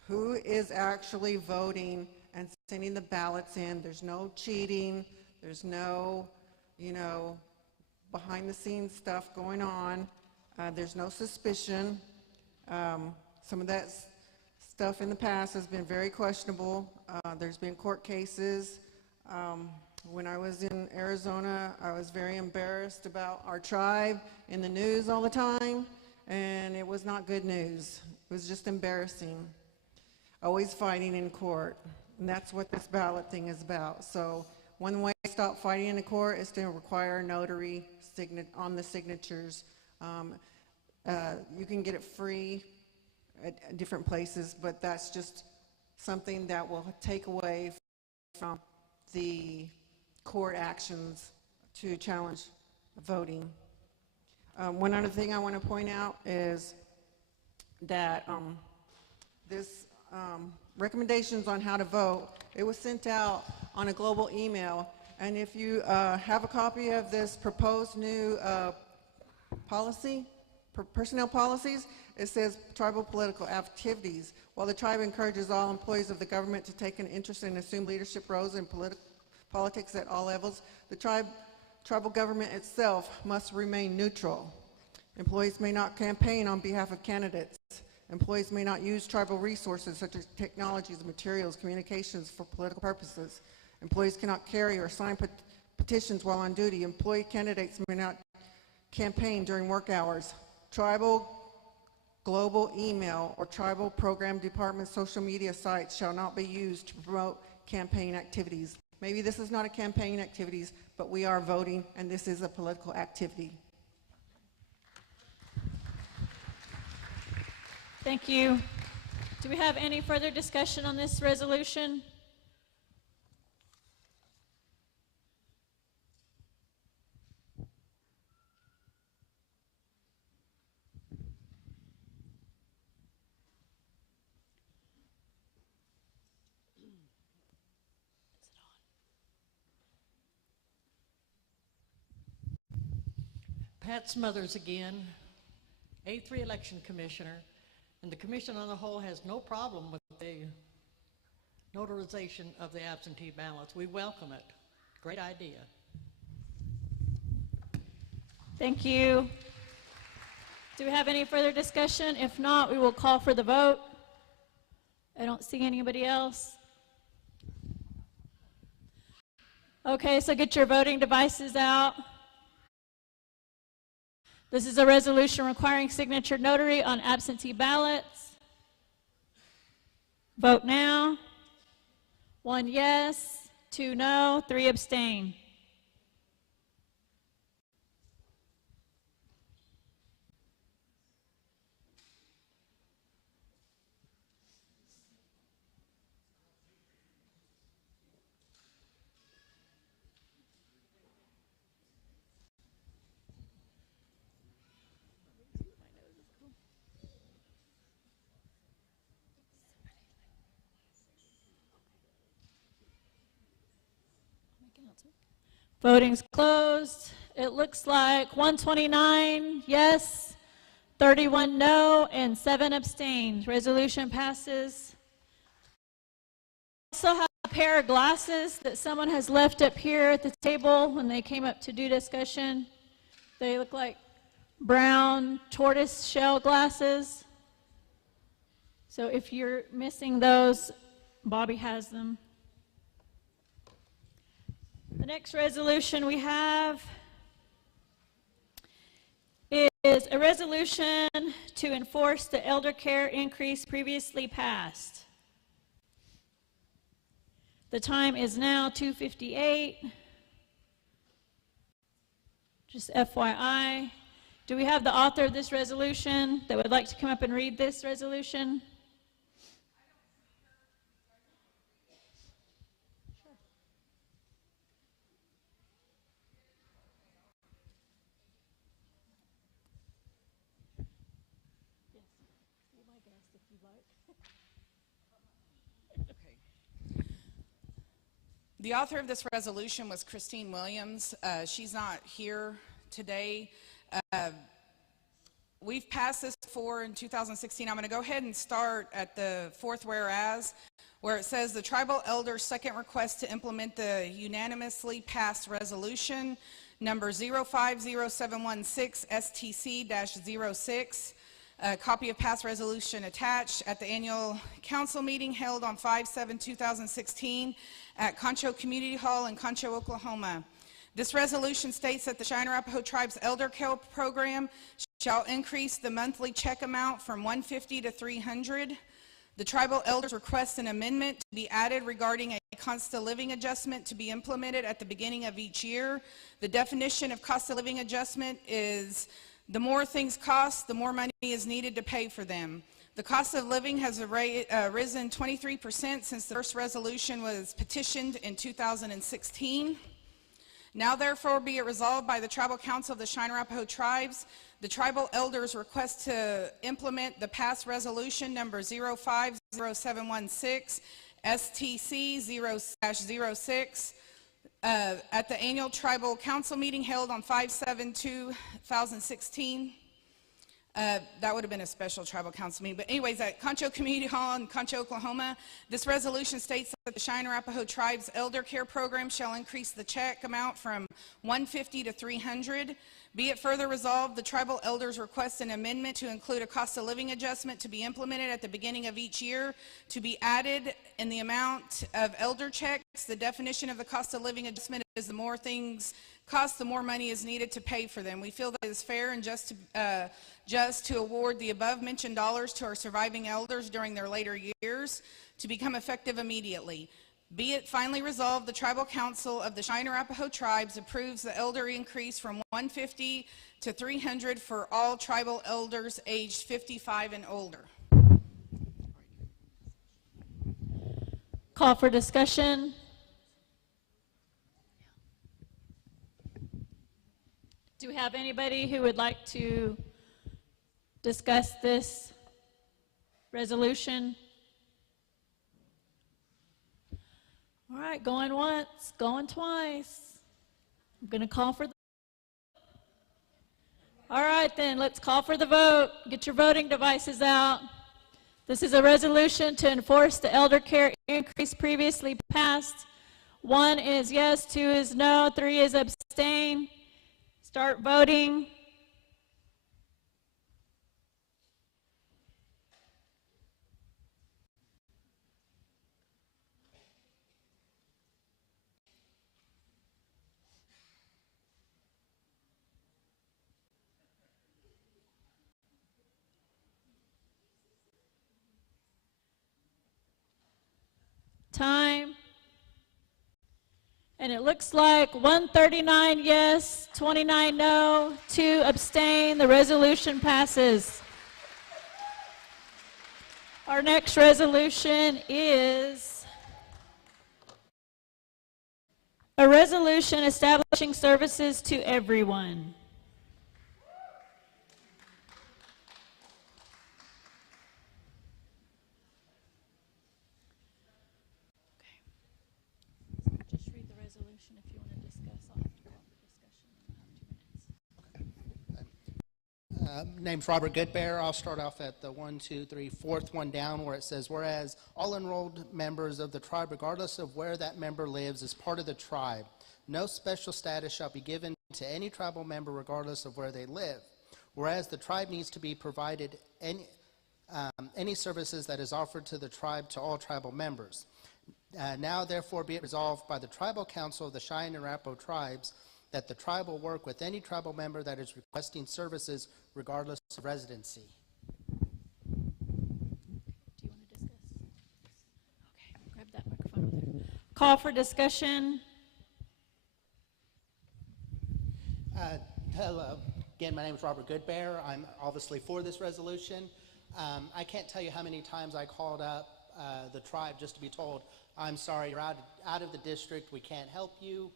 who is actually voting and sending the ballots in. There's no cheating, there's no, behind the scenes stuff going on. There's no suspicion. Some of that stuff in the past has been very questionable. There's been court cases. When I was in Arizona, I was very embarrassed about our tribe in the news all the time, and it was not good news. It was just embarrassing. Always fighting in court, and that's what this ballot thing is about. So one way to stop fighting in the court is to require a notary on the signatures. You can get it free at different places, but that's just something that will take away from the court actions to challenge voting. One other thing I want to point out is that this recommendations on how to vote, it was sent out on a global email, and if you have a copy of this proposed new personnel policies, it says tribal political activities. While the tribe encourages all employees of the government to take an interest and assume leadership roles in politics at all levels, the tribal government itself must remain neutral. Employees may not campaign on behalf of candidates. Employees may not use tribal resources such as technologies, materials, communications for political purposes. Employees cannot carry or sign petitions while on duty. Employee candidates may not campaign during work hours. Tribal global email or tribal program department social media sites shall not be used to promote campaign activities. Maybe this is not a campaign activities, but we are voting, and this is a political activity. Thank you. Do we have any further discussion on this resolution? Pat Smothers again, A3 Election Commissioner. And the commission on the whole has no problem with the notarization of the absentee ballots. We welcome it. Great idea. Thank you. Do we have any further discussion? If not, we will call for the vote. I don't see anybody else. Okay, so get your voting devices out. This is a resolution requiring signature notary on absentee ballots. Vote now. 1 yes, 2 no, 3 abstain. Voting's closed. It looks like 129 yes, 31 no, and 7 abstained. Resolution passes. Also have a pair of glasses that someone has left up here at the table when they came up to do discussion. They look like brown tortoise shell glasses. So if you're missing those, Bobby has them. The next resolution we have is a resolution to enforce the elder care increase previously passed. The time is now 2:58. Just FYI. Do we have the author of this resolution that would like to come up and read this resolution? The author of this resolution was Christine Williams. She's not here today. We've passed this before in 2016. I'm going to go ahead and start at the fourth whereas, where it says the tribal elder's second request to implement the unanimously passed resolution number 050716 STC-06. A copy of past resolution attached at the annual council meeting held on 5/7/2016 at Concho Community Hall in Concho, Oklahoma. This resolution states that the Cheyenne-Arapaho Tribe's Elder Care Program shall increase the monthly check amount from $150 to $300. The tribal elders request an amendment to be added regarding a cost of living adjustment to be implemented at the beginning of each year. The definition of cost of living adjustment is the more things cost, the more money is needed to pay for them. The cost of living has risen 23% since the first resolution was petitioned in 2016. Now therefore be it resolved by the Tribal Council of the Cheyenne-Arapaho Tribes, the tribal elders request to implement the past resolution number 050716 STC-06 at the annual tribal council meeting held on 5/7/2016. That would have been a special tribal council meeting. But anyways, at Concho Community Hall in Concho, Oklahoma, this resolution states that the Cheyenne-Arapaho Tribe's Elder Care Program shall increase the check amount from $150 to $300. Be it further resolved, the tribal elders request an amendment to include a cost of living adjustment to be implemented at the beginning of each year to be added in the amount of elder checks. The definition of the cost of living adjustment is the more things cost, the more money is needed to pay for them. We feel that it is fair and just to award the above-mentioned dollars to our surviving elders during their later years to become effective immediately. Be it finally resolved, the Tribal Council of the Cheyenne-Arapaho Tribes approves the elder increase from $150 to $300 for all tribal elders aged 55 and older. Call for discussion. Do we have anybody who would like to discuss this resolution? All right, going once, going twice. I'm going to call for the All right, then, let's call for the vote. Get your voting devices out. This is a resolution to enforce the elder care increase previously passed. 1 is yes, 2 is no, 3 is abstain. Start voting. Time. And it looks like 139 yes, 29 no, 2 abstain. The resolution passes. Our next resolution is a resolution establishing services to everyone. Just read the resolution if you want to discuss. I'll have to call for discussion. Name's Robert Goodbear. I'll start off at the 1, 2, 3, fourth one down where it says, whereas all enrolled members of the tribe, regardless of where that member lives, is part of the tribe. No special status shall be given to any tribal member regardless of where they live. Whereas the tribe needs to be provided any services that is offered to the tribe to all tribal members. Now, therefore, be it resolved by the Tribal Council of the Cheyenne and Arapaho tribes that the tribe will work with any tribal member that is requesting services regardless of residency. Do you want to discuss? Okay, grab that microphone over there. Call for discussion. Hello. Again, my name is Robert Goodbear. I'm obviously for this resolution. I can't tell you how many times I called up the tribe just to be told, I'm sorry, you're out of the district, we can't help you.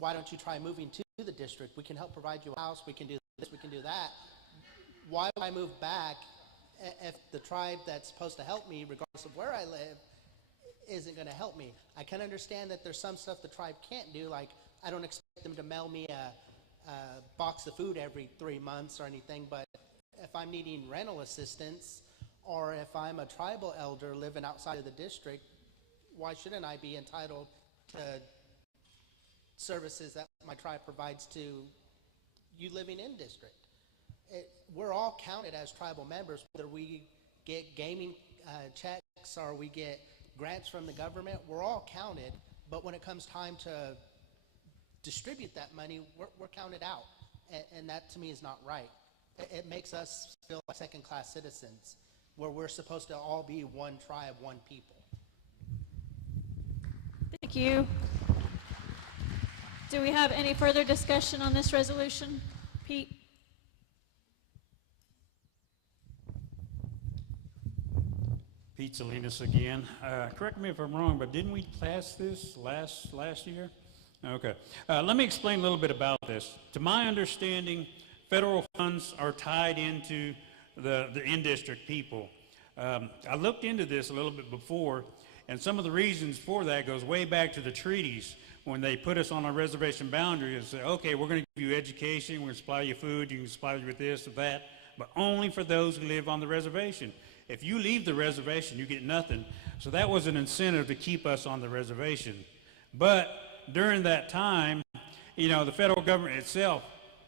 Why don't you try moving to the district? We can help provide you a house, we can do this, we can do that. Why would I move back if the tribe that's supposed to help me, regardless of where I live, isn't going to help me? I can understand that there's some stuff the tribe can't do, like I don't expect them to mail me a box of food every 3 months or anything, but if I'm needing rental assistance or if I'm a tribal elder living outside of the district, why shouldn't I be entitled to services that my tribe provides to you living in district? We're all counted as tribal members, whether we get gaming checks or we get grants from the government, we're all counted, but when it comes time to distribute that money, we're counted out, and that to me is not right. It makes us feel like second-class citizens, where we're supposed to all be one tribe, one people. Thank you. Do we have any further discussion on this resolution? Pete? Pete Salinas again. Correct me if I'm wrong, but didn't we pass this last year? Okay. Let me explain a little bit about this. To my understanding, federal funds are tied into the in-district people. I looked into this a little bit before, and some of the reasons for that goes way back to the treaties when they put us on a reservation boundary and say, okay, we're going to give you education, we're going to supply you food, you can supply you with this or that, but only for those who live on the reservation. If you leave the reservation, you get nothing. So that was an incentive to keep us on the reservation. But during that time, you know, the federal government itself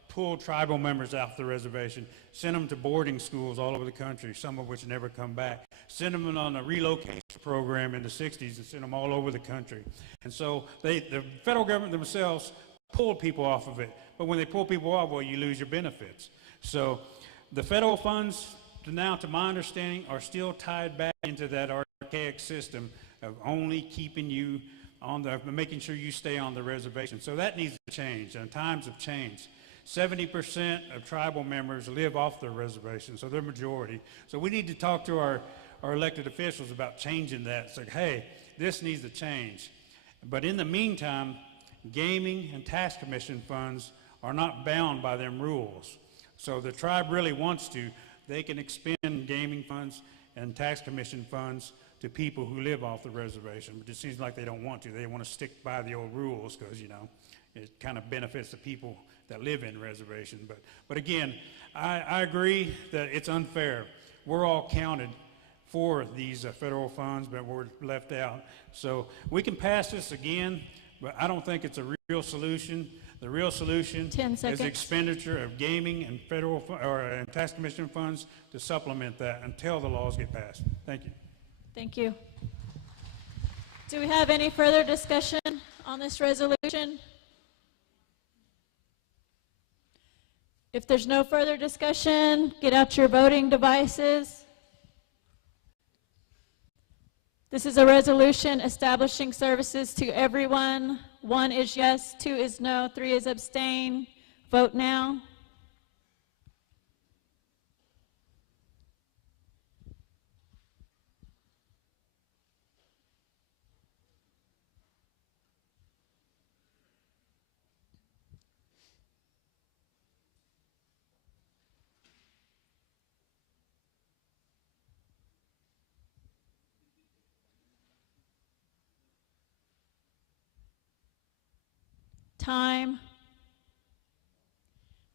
pulled tribal members off the reservation, sent them to boarding schools all over the country, some of which never come back, sent them on a relocation program in the 60s and sent them all over the country. And so the federal government themselves pulled people off of it. But when they pull people off, well, you lose your benefits. So the federal funds, now to my understanding, are still tied back into that archaic system of only keeping you on the, making sure you stay on the reservation. So that needs to change, and times have changed. 70% of tribal members live off their reservation, so they're majority. So we need to talk to our elected officials about changing that. It's like, hey, this needs to change. But in the meantime, gaming and tax commission funds are not bound by them rules. So the tribe really wants to, they can expend gaming funds and tax commission funds to people who live off the reservation, but it seems like they don't want to. They want to stick by the old rules because, you know, it kind of benefits the people that live in reservation. But again, I agree that it's unfair. we're all counted for these federal funds, but we're left out. So we can pass this again, but I don't think it's a real solution. The real solution 10 is seconds. expenditure of gaming and federal and tax commission funds to supplement that until the laws get passed. Thank you. Thank you. Do we have any further discussion on this resolution? If there's no further discussion, get out your voting devices. This is a resolution establishing services to everyone. 1 is yes, 2 is no, 3 is abstain. Vote now. Time.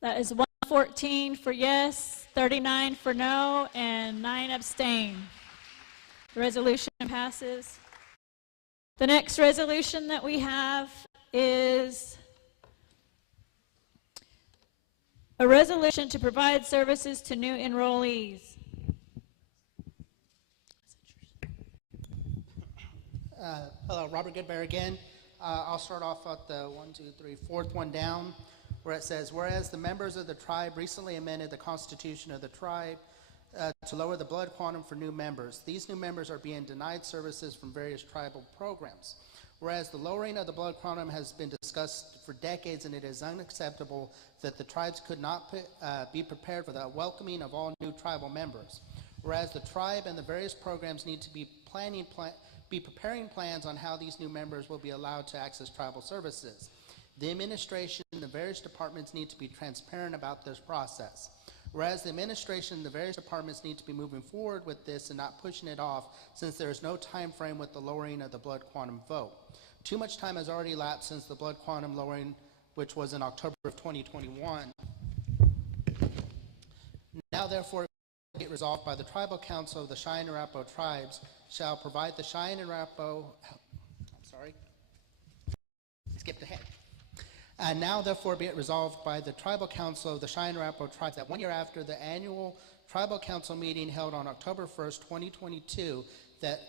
That is 114 for yes, 39 for no, and 9 abstain. The resolution passes. The next resolution that we have is a resolution to provide services to new enrollees. Hello, Robert Goodbear again. I'll start off at the 4th one down, where it says, whereas the members of the tribe recently amended the constitution of the tribe to lower the blood quantum for new members. These new members are being denied services from various tribal programs. Whereas the lowering of the blood quantum has been discussed for decades, and it is unacceptable that the tribes could not be prepared for the welcoming of all new tribal members. Whereas the tribe and the various programs need to be preparing plans on how these new members will be allowed to access tribal services. The administration and the various departments need to be transparent about this process. Whereas the administration and the various departments need to be moving forward with this and not pushing it off, since there is no time frame with the lowering of the blood quantum vote. Too much time has already elapsed since the blood quantum lowering, which was in October of 2021. Now therefore get resolved by the Tribal Council of the Cheyenne and Arapaho tribes shall provide the Cheyenne and Arapaho, skipped ahead. Now therefore be it resolved by the Tribal Council of the Cheyenne and Arapaho tribes that 1 year after the annual Tribal Council meeting held on October 1st, 2022, that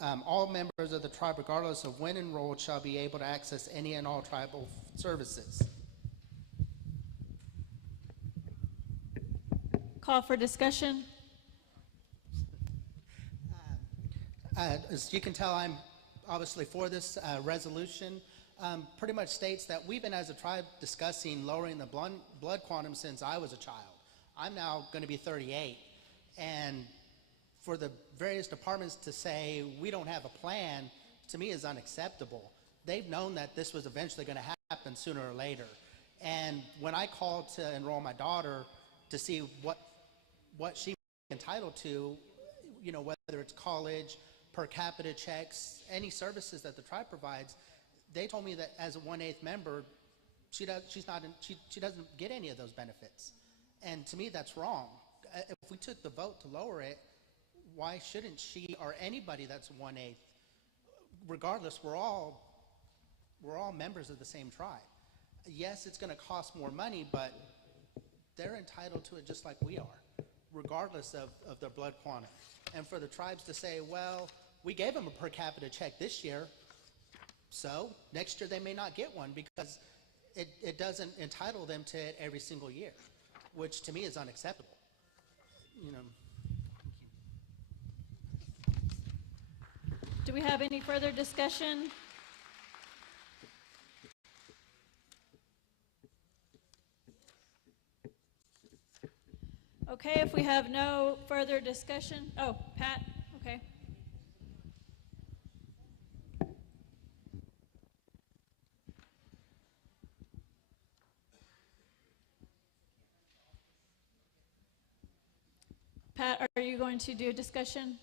all members of the tribe, regardless of when enrolled, shall be able to access any and all tribal services. Call for discussion. As you can tell, I'm obviously for this resolution. Pretty much states that we've been as a tribe discussing lowering the blood quantum since I was a child. I'm now going to be 38, and for the various departments to say we don't have a plan, to me is unacceptable. They've known that this was eventually going to happen sooner or later. And when I called to enroll my daughter to see what she entitled to, you know, whether it's college, per capita checks, any services that the tribe provides, they told me that as a 1/8 member, she doesn't get any of those benefits. And to me, that's wrong. If we took the vote to lower it, why shouldn't she or anybody that's 1/8? Regardless, we're all members of the same tribe. Yes, it's going to cost more money, but they're entitled to it just like we are, regardless of their blood quantum. And for the tribes to say, well, we gave them a per capita check this year, so next year they may not get one because it doesn't entitle them to it every single year, which to me is unacceptable. You know. Do we have any further discussion? Okay, if we have no further discussion. Oh, Pat, okay. Pat, are you going to do a discussion?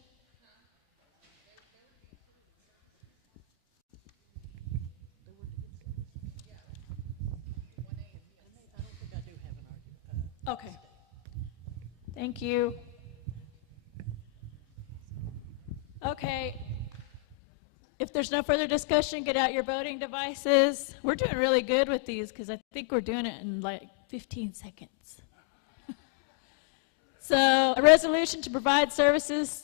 Okay. Thank you. Okay. If there's no further discussion, get out your voting devices. We're doing really good with these because I think we're doing it in like 15 seconds. So, a resolution to provide services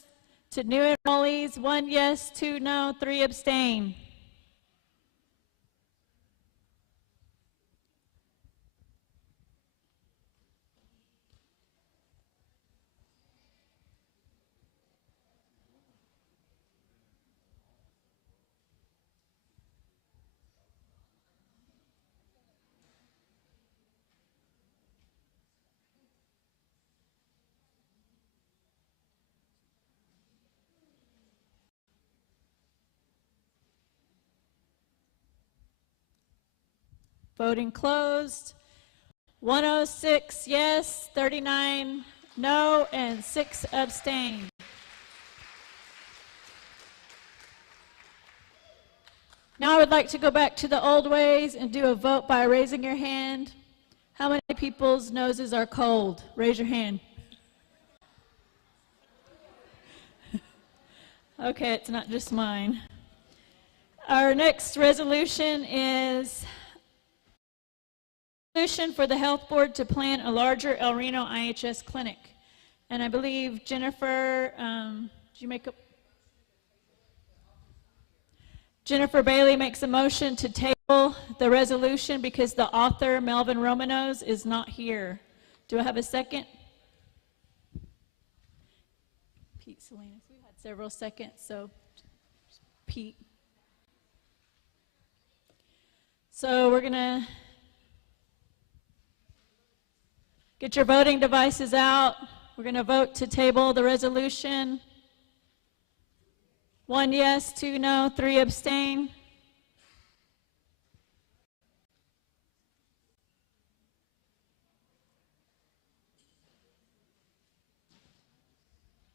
to new enrollees, 1 yes, 2 no, 3 abstain. Voting closed. 106 yes, 39 no, and 6 abstain. Now I would like to go back to the old ways and do a vote by raising your hand. How many people's noses are cold? Raise your hand. Okay, it's not just mine. Our next resolution is resolution for the health board to plan a larger El Reno IHS clinic. And I believe Jennifer, did you make a? Jennifer Bailey makes a motion to table the resolution because the author, Melvin Romanos, is not here. Do I have a second? Pete Salinas. We had several seconds, so Pete. So we're going to get your voting devices out. We're going to vote to table the resolution. 1 yes, 2 no, 3 abstain.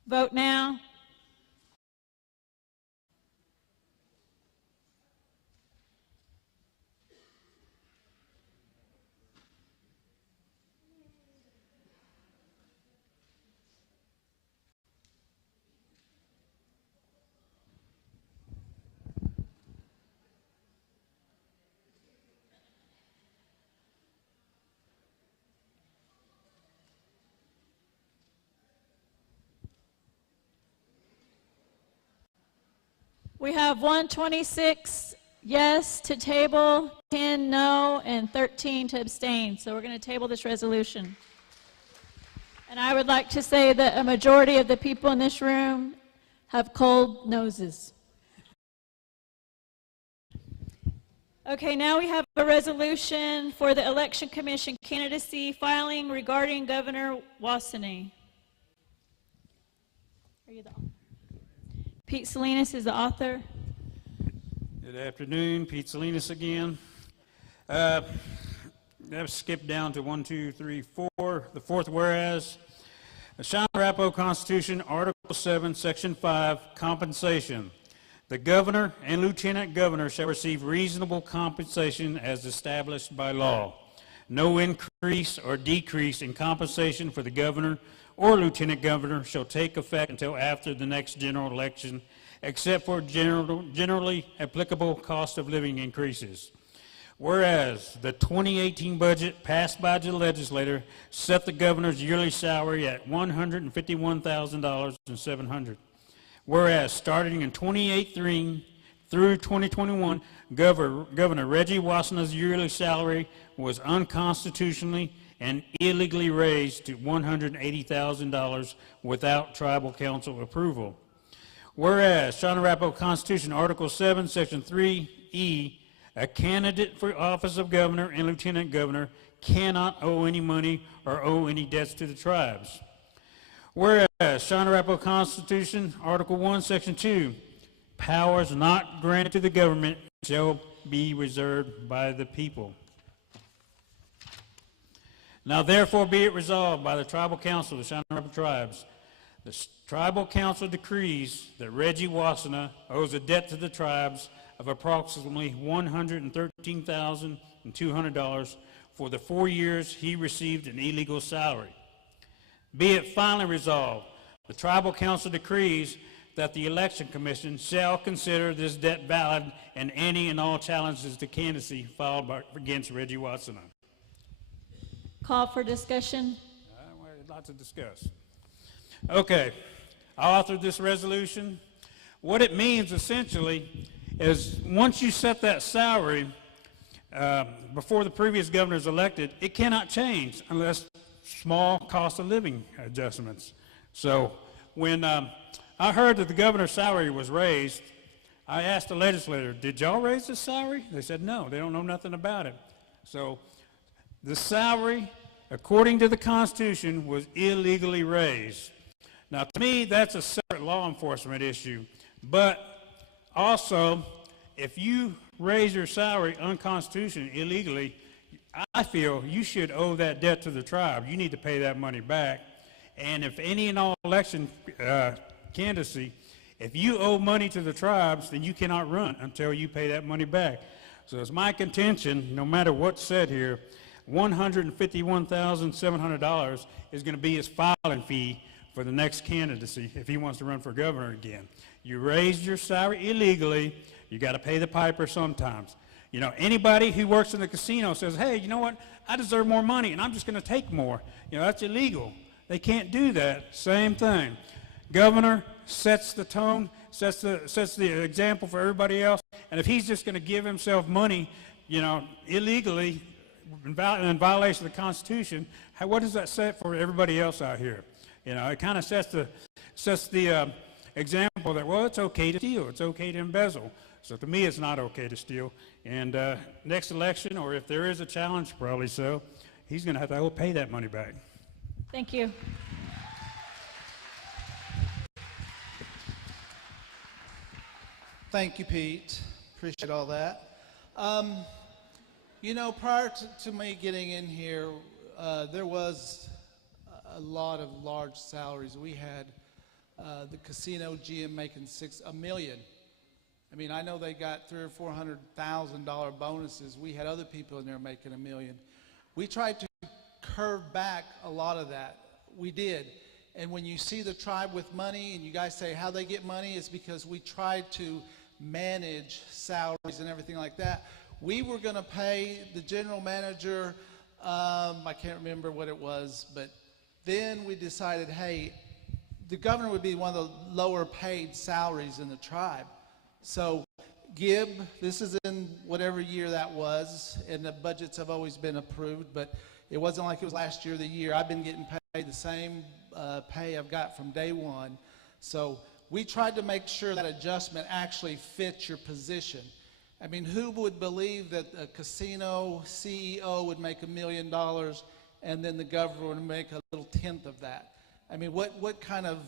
Vote now. We have 126 yes to table, 10 no, and 13 to abstain. So we're going to table this resolution. And I would like to say that a majority of the people in this room have cold noses. Okay, now we have a resolution for the Election Commission candidacy filing regarding Governor Wasserman. Are you the author? Pete Salinas is the author. Good afternoon, Pete Salinas again. Let's skip down to 1, 2, 3, 4. The fourth whereas. The Shine Arapahoe Constitution, Article 7, Section 5, compensation. The governor and lieutenant governor shall receive reasonable compensation as established by law. No increase or decrease in compensation for the governor or lieutenant governor shall take effect until after the next general election, except for generally applicable cost of living increases. Whereas the 2018 budget passed by the legislature set the governor's yearly salary at $151,700. Whereas starting in 2018 through 2021, Governor Reggie Wasserman's yearly salary was unconstitutionally and illegally raised to $180,000 without tribal council approval. Whereas Shine Arapahoe Constitution, Article 7, Section 3E, a candidate for office of governor and lieutenant governor cannot owe any money or owe any debts to the tribes. Whereas Shine Arapahoe Constitution, Article 1, Section 2, powers not granted to the government shall be reserved by the people. Now therefore be it resolved by the Tribal Council of the Shine Arapahoe Tribes. The Tribal Council decrees that Reggie Wasserman owes a debt to the tribes of approximately $113,200 for the 4 years he received an illegal salary. Be it finally resolved, the Tribal Council decrees that the Election Commission shall consider this debt valid and any and all challenges to candidacy filed against Reggie Watson. Call for discussion. Well, lots to discuss. Okay, I authored this resolution. What it means essentially is once you set that salary before the previous governor is elected, it cannot change unless small cost of living adjustments. So when I heard that the governor's salary was raised, I asked the legislator, did y'all raise the salary? They said no, they don't know nothing about it. So the salary, according to the Constitution, was illegally raised. Now, to me, that's a separate law enforcement issue. But also, if you raise your salary unconstitutionally, illegally, I feel you should owe that debt to the tribe. You need to pay that money back. And if any and all election candidacy, if you owe money to the tribes, then you cannot run until you pay that money back. So it's my contention, no matter what's said here, $151,700 is going to be his filing fee for the next candidacy if he wants to run for governor again. You raised your salary illegally, you got to pay the piper sometimes. You know, anybody who works in the casino says, hey, you know what, I deserve more money and I'm just going to take more. You know, that's illegal. They can't do that. Same thing. Governor sets the tone, sets the example for everybody else, and if he's just going to give himself money, you know, illegally, in violation of the Constitution, what does that set for everybody else out here? You know, it kind of sets the example that, well, it's okay to steal, it's okay to embezzle. So to me, it's not okay to steal. And next election, or if there is a challenge, probably so, he's going to have to pay that money back. Thank you. Thank you, Pete. Appreciate all that. You know, prior to me getting in here, there was a lot of large salaries. We had the casino GM making $1 million. I mean, I know they got $300,000 or $400,000 bonuses. We had other people in there making $1 million. We tried to curve back a lot of that. We did. And when you see the tribe with money and you guys say how they get money, it's because we tried to manage salaries and everything like that. We were going to pay the general manager, I can't remember what it was, but then we decided, hey, the governor would be one of the lower paid salaries in the tribe. So Gib, this is in whatever year that was, and the budgets have always been approved, but it wasn't like it was last year or the year. I've been getting paid the same pay I've got from day one. So we tried to make sure that adjustment actually fits your position. I mean, who would believe that a casino CEO would make $1 million and then the governor would make a little tenth of that? I mean, what kind of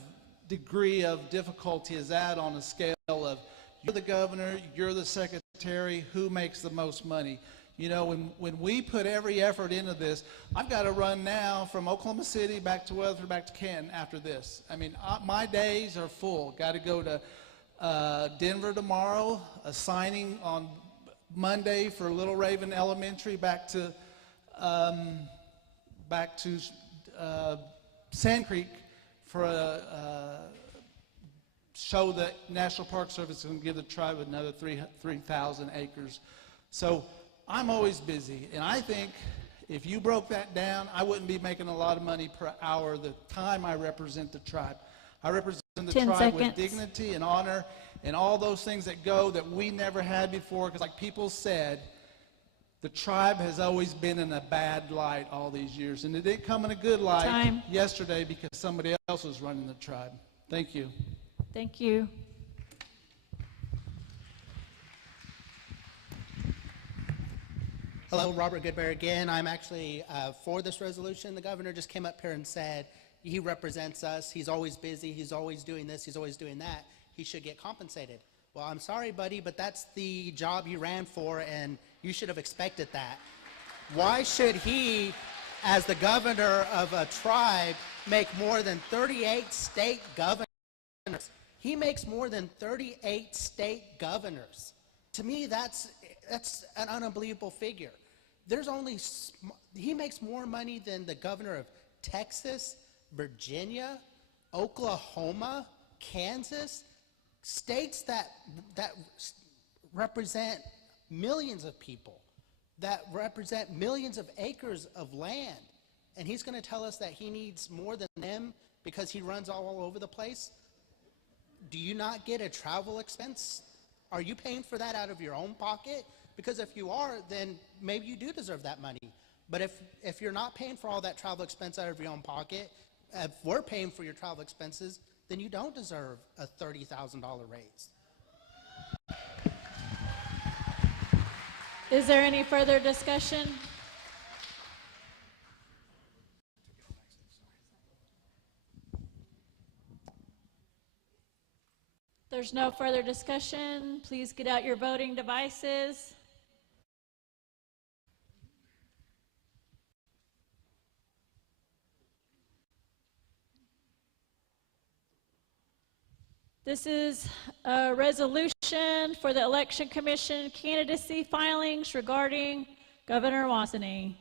degree of difficulty is that on a scale of you're the governor, you're the secretary, who makes the most money? You know, when we put every effort into this, I've got to run now from Oklahoma City back to Weatherford, back to Canton after this. I mean, my days are full. Got to go to Denver tomorrow, a signing on Monday for Little Raven Elementary, back to Sand Creek for a show that National Park Service is going to give the tribe another 3,000 acres. So I'm always busy, and I think if you broke that down, I wouldn't be making a lot of money per hour the time I represent the tribe. I represent the 10 tribe seconds. with dignity and honor and all those things that go that we never had before, because like people said, the tribe has always been in a bad light all these years, and it didn't come in a good light yesterday because somebody else was running the tribe. Thank you. Thank you. Hello, Robert Goodbear again. I'm actually for this resolution. The governor just came up here and said he represents us. He's always busy. He's always doing this. He's always doing that. He should get compensated. Well, I'm sorry, buddy, but that's the job you ran for, and you should have expected that. Why should he, as the governor of a tribe, make more than 38 state governors? He makes more than 38 state governors. To me, that's an unbelievable figure. He makes more money than the governor of Texas, Virginia, Oklahoma, Kansas, states that represent millions of people, that represent millions of acres of land, and he's going to tell us that he needs more than them because he runs all over the place? Do you not get a travel expense? Are you paying for that out of your own pocket? Because if you are, then maybe you do deserve that money. But if you're not paying for all that travel expense out of your own pocket, if we're paying for your travel expenses, then you don't deserve a $30,000 raise. Is there any further discussion? There's no further discussion. Please get out your voting devices. This is a resolution for the Election Commission candidacy filings regarding Governor Wasney.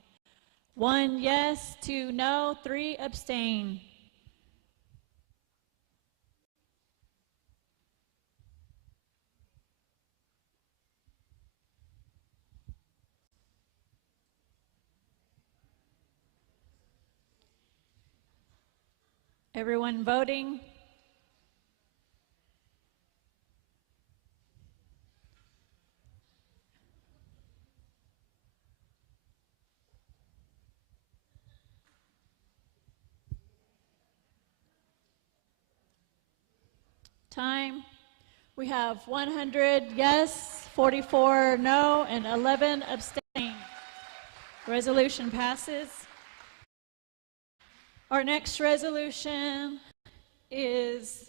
1 yes, 2 no, 3 abstain. Everyone voting? Time. We have 100 yes, 44 no, and 11 abstain. Resolution passes. Our next resolution is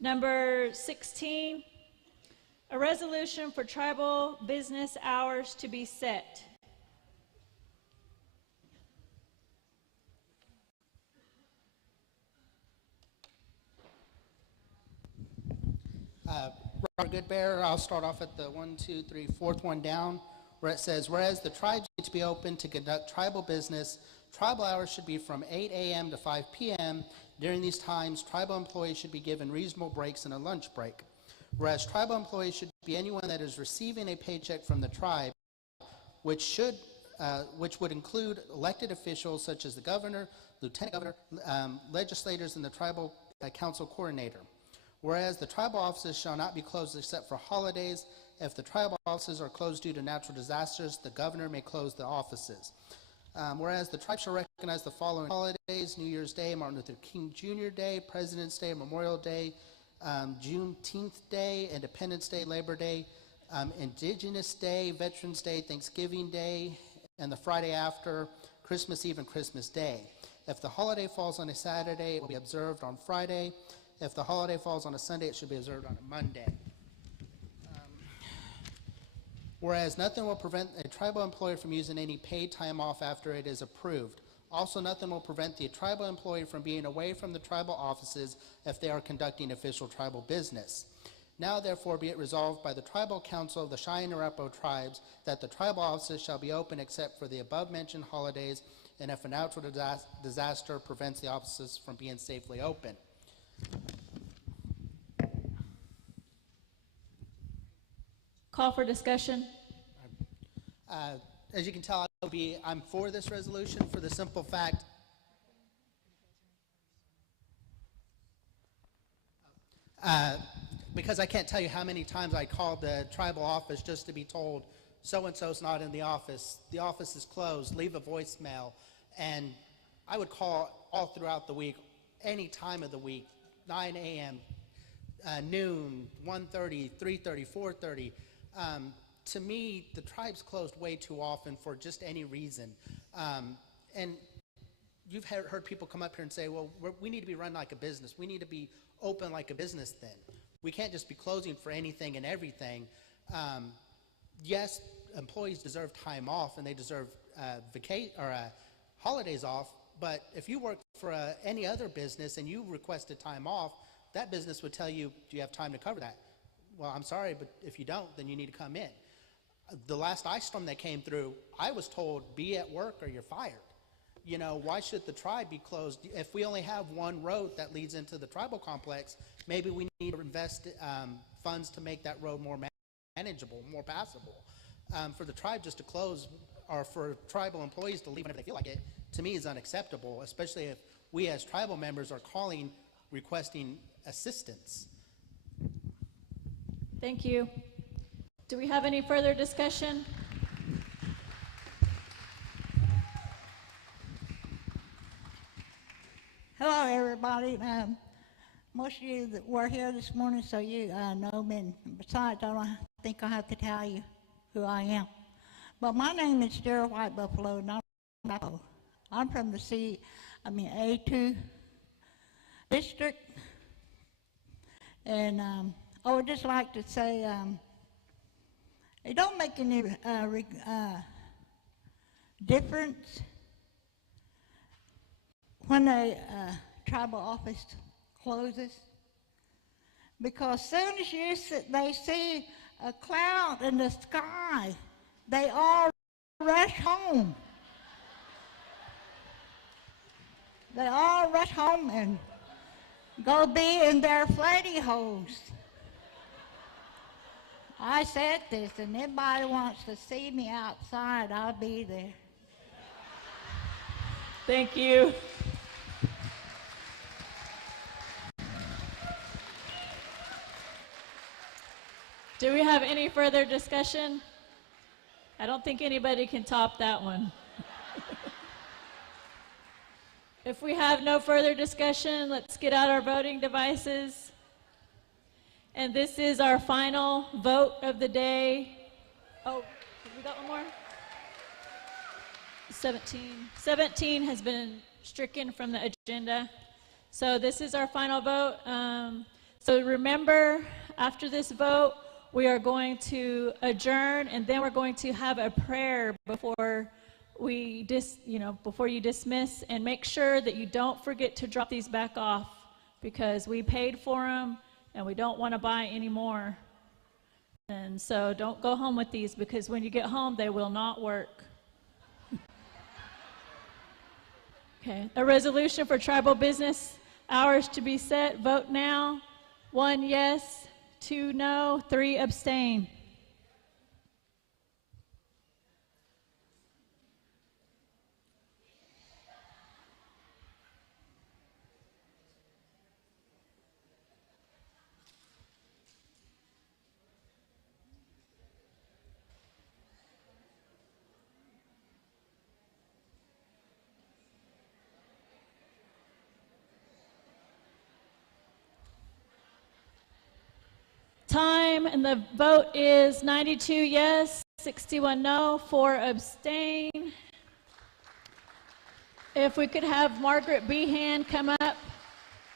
number 16, a resolution for tribal business hours to be set. Robert Goodbear, I'll start off at the 4th one down, where it says, whereas the tribes need to be open to conduct tribal business, tribal hours should be from 8 a.m. to 5 p.m. During these times, tribal employees should be given reasonable breaks and a lunch break. Whereas tribal employees should be anyone that is receiving a paycheck from the tribe, which would include elected officials such as the governor, lieutenant governor, legislators, and the tribal council coordinator. Whereas the tribal offices shall not be closed except for holidays. If the tribal offices are closed due to natural disasters, the governor may close the offices. Whereas the tribe shall recognize the following holidays: New Year's Day, Martin Luther King Jr. Day, President's Day, Memorial Day, Juneteenth Day, Independence Day, Labor Day, Indigenous Day, Veterans Day, Thanksgiving Day, and the Friday after, Christmas Eve and Christmas Day. If the holiday falls on a Saturday, it will be observed on Friday. If the holiday falls on a Sunday, it should be observed on a Monday. Whereas nothing will prevent a tribal employee from using any paid time off after it is approved. Also, nothing will prevent the tribal employee from being away from the tribal offices if they are conducting official tribal business. Now, therefore, be it resolved by the Tribal Council of the Cheyenne and Arapaho Tribes that the tribal offices shall be open except for the above-mentioned holidays and if a natural disaster prevents the offices from being safely open. Call for discussion. As you can tell, I'm for this resolution for the simple fact because I can't tell you how many times I called the tribal office just to be told so-and-so's not in the office is closed, leave a voicemail. And I would call all throughout the week, any time of the week, 9 a.m., noon, 1:30, 3:30, 4:30. To me, the tribe's closed way too often for just any reason. And you've heard people come up here and say, well, we need to be run like a business. We need to be open like a business then. We can't just be closing for anything and everything. Yes, employees deserve time off and they deserve holidays off, but if you work for any other business and you requested time off, that business would tell you, do you have time to cover that? Well, I'm sorry, but if you don't, then you need to come in. The last ice storm that came through, I was told, be at work or you're fired. You know, why should the tribe be closed? If we only have one road that leads into the tribal complex, maybe we need to invest funds to make that road more manageable, more passable. For the tribe just to close, or for tribal employees to leave whenever they feel like it, to me is unacceptable, especially if we as tribal members are calling, requesting assistance. Thank you. Do we have any further discussion? Hello, everybody. Most of you that were here this morning, so you know me. And besides, I don't think I have to tell you who I am. But my name is Sarah White Buffalo, and I'm from the A2 district. And I would just like to say, it don't make any difference when a tribal office closes, because soon as they see a cloud in the sky, they all rush home. They all rush home and go be in their flatty holes. I said this, and anybody wants to see me outside, I'll be there. Thank you. Do we have any further discussion? I don't think anybody can top that one. If we have no further discussion, let's get out our voting devices. And this is our final vote of the day. Oh, have we got one more? 17. 17 has been stricken from the agenda. So this is our final vote. So remember, after this vote, we are going to adjourn, and then we're going to have a prayer before we before you dismiss, and make sure that you don't forget to drop these back off, because we paid for them and we don't want to buy any more. And so don't go home with these, because when you get home, they will not work. Okay, a resolution for tribal business hours to be set. Vote now. 1 yes, 2 no, 3 abstain. Time, and the vote is 92 yes, 61 no, 4 abstain. If we could have Margaret Behan come up.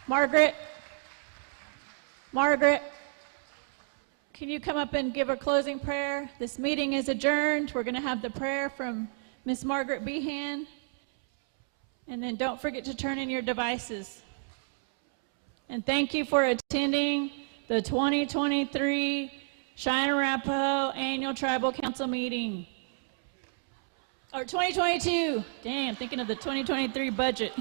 Margaret, can you come up and give a closing prayer? This meeting is adjourned. We're going to have the prayer from Miss Margaret Behan. And then don't forget to turn in your devices. And thank you for attending the 2023 Cheyenne-Arapaho Annual Tribal Council meeting. Or 2022. Damn, thinking of the 2023 budget.